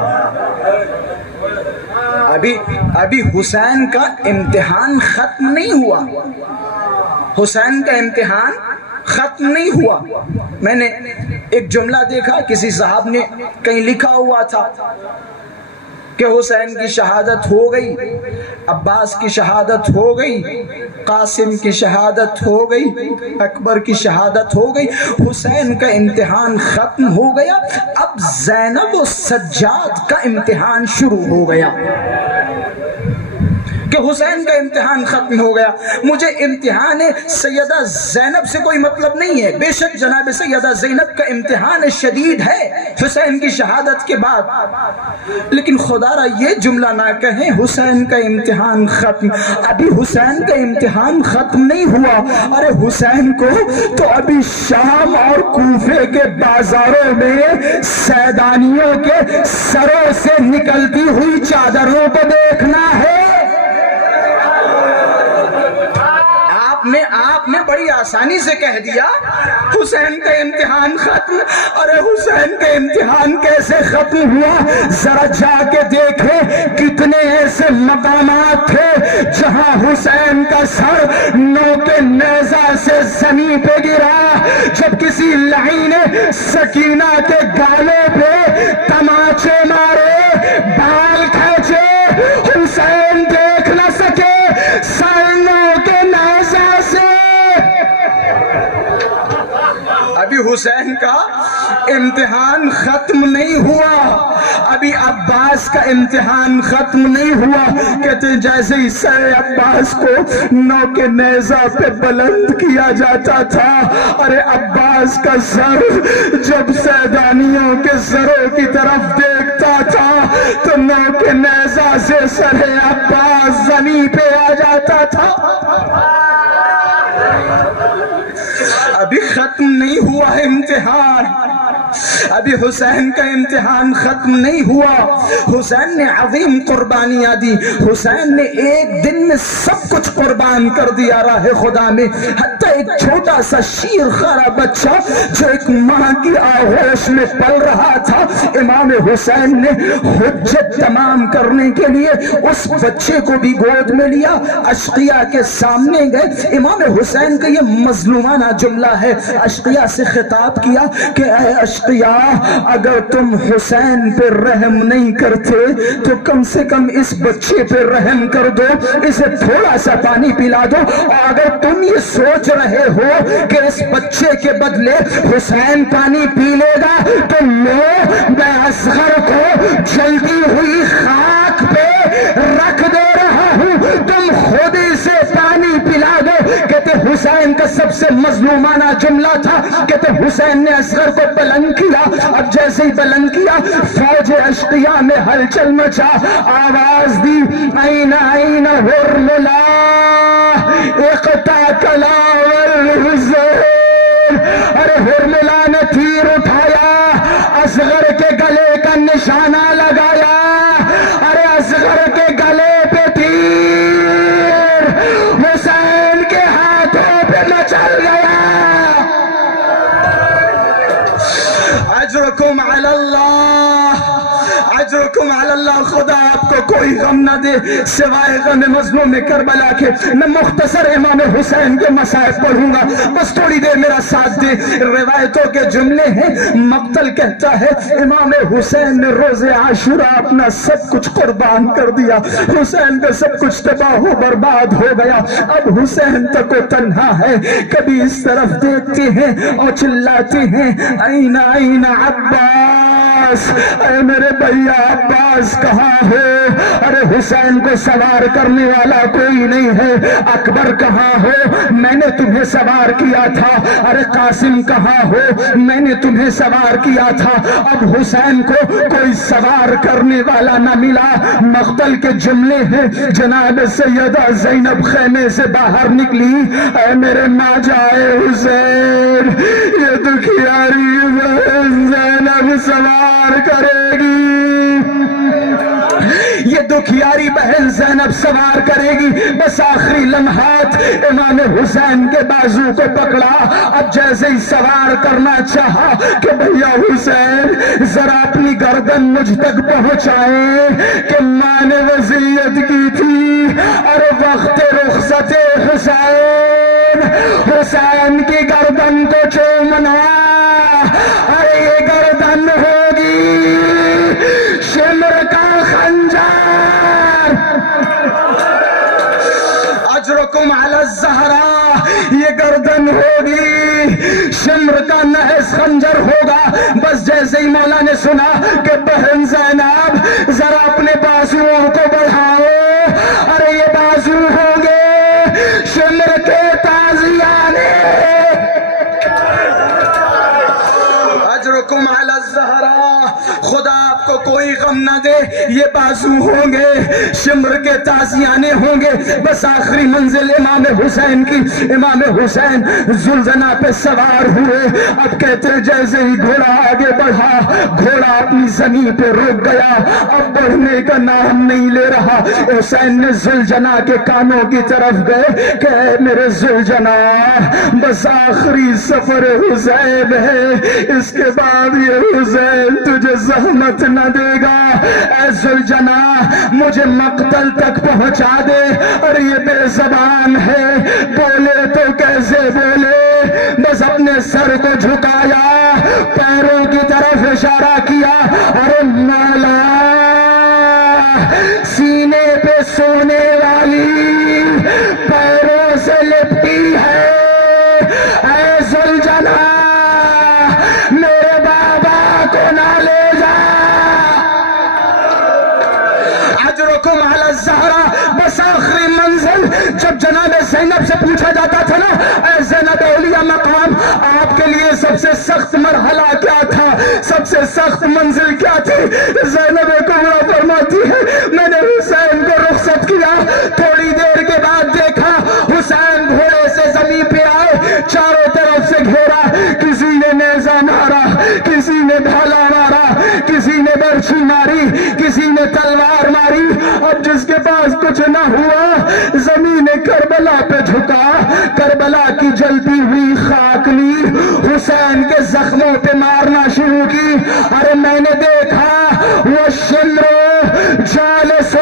ابھی حسین کا امتحان ختم نہیں ہوا، حسین کا امتحان ختم نہیں ہوا۔ میں نے ایک جملہ دیکھا، کسی صاحب نے کہیں لکھا ہوا تھا کہ حسین کی شہادت ہو گئی، عباس کی شہادت ہو گئی، قاسم کی شہادت ہو گئی، اکبر کی شہادت ہو گئی، حسین کا امتحان ختم ہو گیا، اب زینب و سجاد کا امتحان شروع ہو گیا کہ حسین کا امتحان ختم ہو گیا۔ مجھے امتحان سیدہ زینب سے کوئی مطلب نہیں ہے، بے شک جناب سیدہ زینب کا امتحان شدید ہے حسین کی شہادت کے بعد، لیکن خدا را یہ جملہ نہ کہیں حسین کا امتحان ختم۔ ابھی حسین کا امتحان ختم نہیں ہوا، ارے حسین کو تو ابھی شام اور کوفے کے بازاروں میں سیدانیوں کے سروں سے نکلتی ہوئی چادروں کو دیکھنا ہے۔ آپ نے بڑی آسانی سے کہہ دیا حسین کا امتحان ختم، ارے حسین کا امتحان کیسے ختم ہوا؟ ذرا جا کے دیکھیں کتنے ایسے مقامات تھے جہاں حسین کا سر نو کے نیزہ سے زمین پہ گرا، جب کسی لعین سکینہ کے گالے پہ تماچے مارے، بال کھینچے، حسین دیکھ نہ سکے سر نو کے نیزہ سے۔ ابھی حسین کا امتحان ختم نہیں ہوا، ابھی عباس کا امتحان ختم نہیں ہوا۔ کہتے جیسے ہی سر عباس کو نو کے نیزہ پہ بلند کیا جاتا تھا، ارے عباس کا سر جب سیدانیوں کے سروں کی طرف دیکھتا تھا تو نو کے نیزہ سے سر عباس زمین پہ آ جاتا تھا۔ ابھی ختم نہیں ہوا امتحان، ابھی حسین کا امتحان ختم نہیں ہوا۔ حسین نے عظیم قربانیاں دی، حسین نے ایک دن میں سب کچھ قربان کر دیا راہ خدا میں، حتیٰ ایک چھوٹا سا شیر خارا بچہ جو ایک ماں کی آغوش میں پل رہا تھا، امام حسین نے حجت تمام کرنے کے لیے اس بچے کو بھی گود میں لیا، اشقیاء کے سامنے گئے۔ امام حسین کا یہ مظلومانہ جملہ ہے، اشقیاء سے خطاب کیا کہ اے اشقیاء، اگر تم حسین پہ رحم نہیں کرتے تو کم سے کم اس بچے پہ رحم کر دو، اسے تھوڑا سا پانی پلا دو، اور اگر تم یہ سوچ رہے ہو کہ اس بچے کے بدلے حسین پانی پی لے گا تو میں اصغر کو جلتی ہوئی خاک پہ رکھ دے رہا ہوں، تم خود اسے پانی پلا دو۔ کہتے حسین کا سب سے مظلومانہ جملہ تھا، کہتے حسین نے اصغر کو بلند کیا، اب جیسے ہی بلند کیا فوج اشقیاء میں ہلچل مچا، آواز دی این این حرملا اقتاتلا والحسین، ارے حرملا نے تیر اٹھایا، اصغر کے گلے کا نشانہ لگایا، ارے اصغر کے گلے پہ تیر حسین کے ہاتھوں پہ مچل گیا۔ اجرکم علی اللہ، اجرکم علی اللہ، خدا آپ کو کوئی غم نہ دے سوائے غم مظلوم کربلا کے۔ میں مختصر امام حسین کے مصائب پڑھوں گا، بس تھوڑی دیر میرا ساتھ دے۔ روایتوں کے جملے ہیں، مقتل کہتا ہے امام حسین نے روز عاشورہ اپنا سب کچھ قربان کر دیا، حسین کا سب کچھ تباہ و برباد ہو گیا، اب حسین تک وہ تنہا ہے، کبھی اس طرف دیکھتے ہیں اور چلاتے ہیں این این عباس، عباس، اے میرے بھیا عباس کہاں ہو؟ ارے حسین کو سوار کرنے والا کوئی نہیں ہے، اکبر کہاں ہو؟ میں نے تمہیں سوار کیا تھا۔ ارے قاسم کہاں ہو؟ میں نے تمہیں سوار کیا تھا۔ اب حسین کو کوئی سوار کرنے والا نہ ملا۔ مقتل کے جملے ہیں، جناب سیدہ زینب خیمے سے باہر نکلی، اے میرے ماں جائے حسین، یہ دکھیاری زینب سوار کرے گی، یہ دکھیاری بہن زینب سوار کرے گی۔ بس آخری لمحات امام حسین کے بازو کو پکڑا، اب جیسے ہی سوار کرنا چاہا کہ بھیا حسین ذرا اپنی گردن مجھ تک پہنچائے کہ ماں نے وصیت کی تھی، اور وقت رخصت حسین، حسین کی گردن کو چومنا، ارے یہ گردن ہوگی شمر کا خنجر، اجرکم علی الزہرا، یہ گردن ہوگی شمر کا نحس خنجر ہوگا۔ بس جیسے ہی مولا نے سنا کہ بہن زینب ذرا اپنے بازوؤں کو بڑھاؤ، ارے یہ بازو ہوں گے شمر کے تازیانے، اجرکم علی الزہرا، خدا آپ کو کوئی غم نہ دے، یہ بازو ہوں گے شمر کے تازیانے ہوں گے۔ بس آخری منزل امام حسین کی، امام حسین زلزلہ پہ سوار ہوئے۔ اب کہتے جیسے ہی گھوڑا آگے بڑھا، گھوڑا اپنی زمین پہ رک گیا، اب بڑھنے کا نام نہیں لے رہا۔ حسین نے زلجنا کے کانوں کی طرف گئے کہ اے میرے زلجنا، بس آخری سفر حسین ہے، اس کے بعد یہ حسین تجھے زحمت نہ دے گا، اے زلجنا مجھے مقتل تک پہنچا دے۔ اور یہ بے زبان ہے، بولے تو کیسے بولے، بس اپنے سر کو جھکایا، پیروں کی طرف اشارہ کیا، ارے مولا سینے پہ سونے والی پیروں سے لپٹی ہے، اے زلجنا میرے بابا کو نہ لے جا، اجرکم علی الزہرا۔ بس آخری منزل جب جناب زینب سے پوچھا جاتا تھا نا، اے زینب اولیاء مقام، آپ کے لیے سب سے سخت مرحلہ کیا تھا، سب سے سخت منزل کیا تھی؟ زینب کبریٰ فرماتی ہے میں نے حسین کو رخصت کیا، تھوڑی دیر کے بعد دیکھا حسین گھوڑے سے زمین پہ آئے، چاروں طرف سے گھیرا، کسی نے نیزہ مارا، کسی نے بھالا مارا، کسی نے برچھی ماری، کسی نے تلوار ماری۔ اب جس کے پاس کچھ نہ ہوا زمین کربلا پہ جھکا، کربلا کی جلتی ہوئی خاک لی، حسین کے زخموں پہ مارنا شروع کی۔ ارے میں نے دیکھا وَالشِّمْرُ جَالِسٌ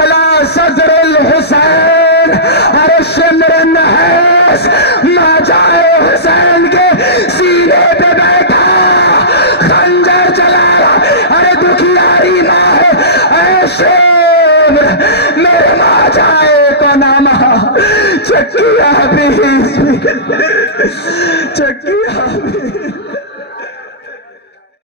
عَلَى صَدْرِ الْحُسَيْنِ، ارے شمر نحس نہ جائے حسین کے سینے پہ بیٹھا، خنجر چلایا، ارے دکھیاری ماں ہے، اے شمر میرے ماں جائے کو نامہ، چکیا بھی چکیا بھی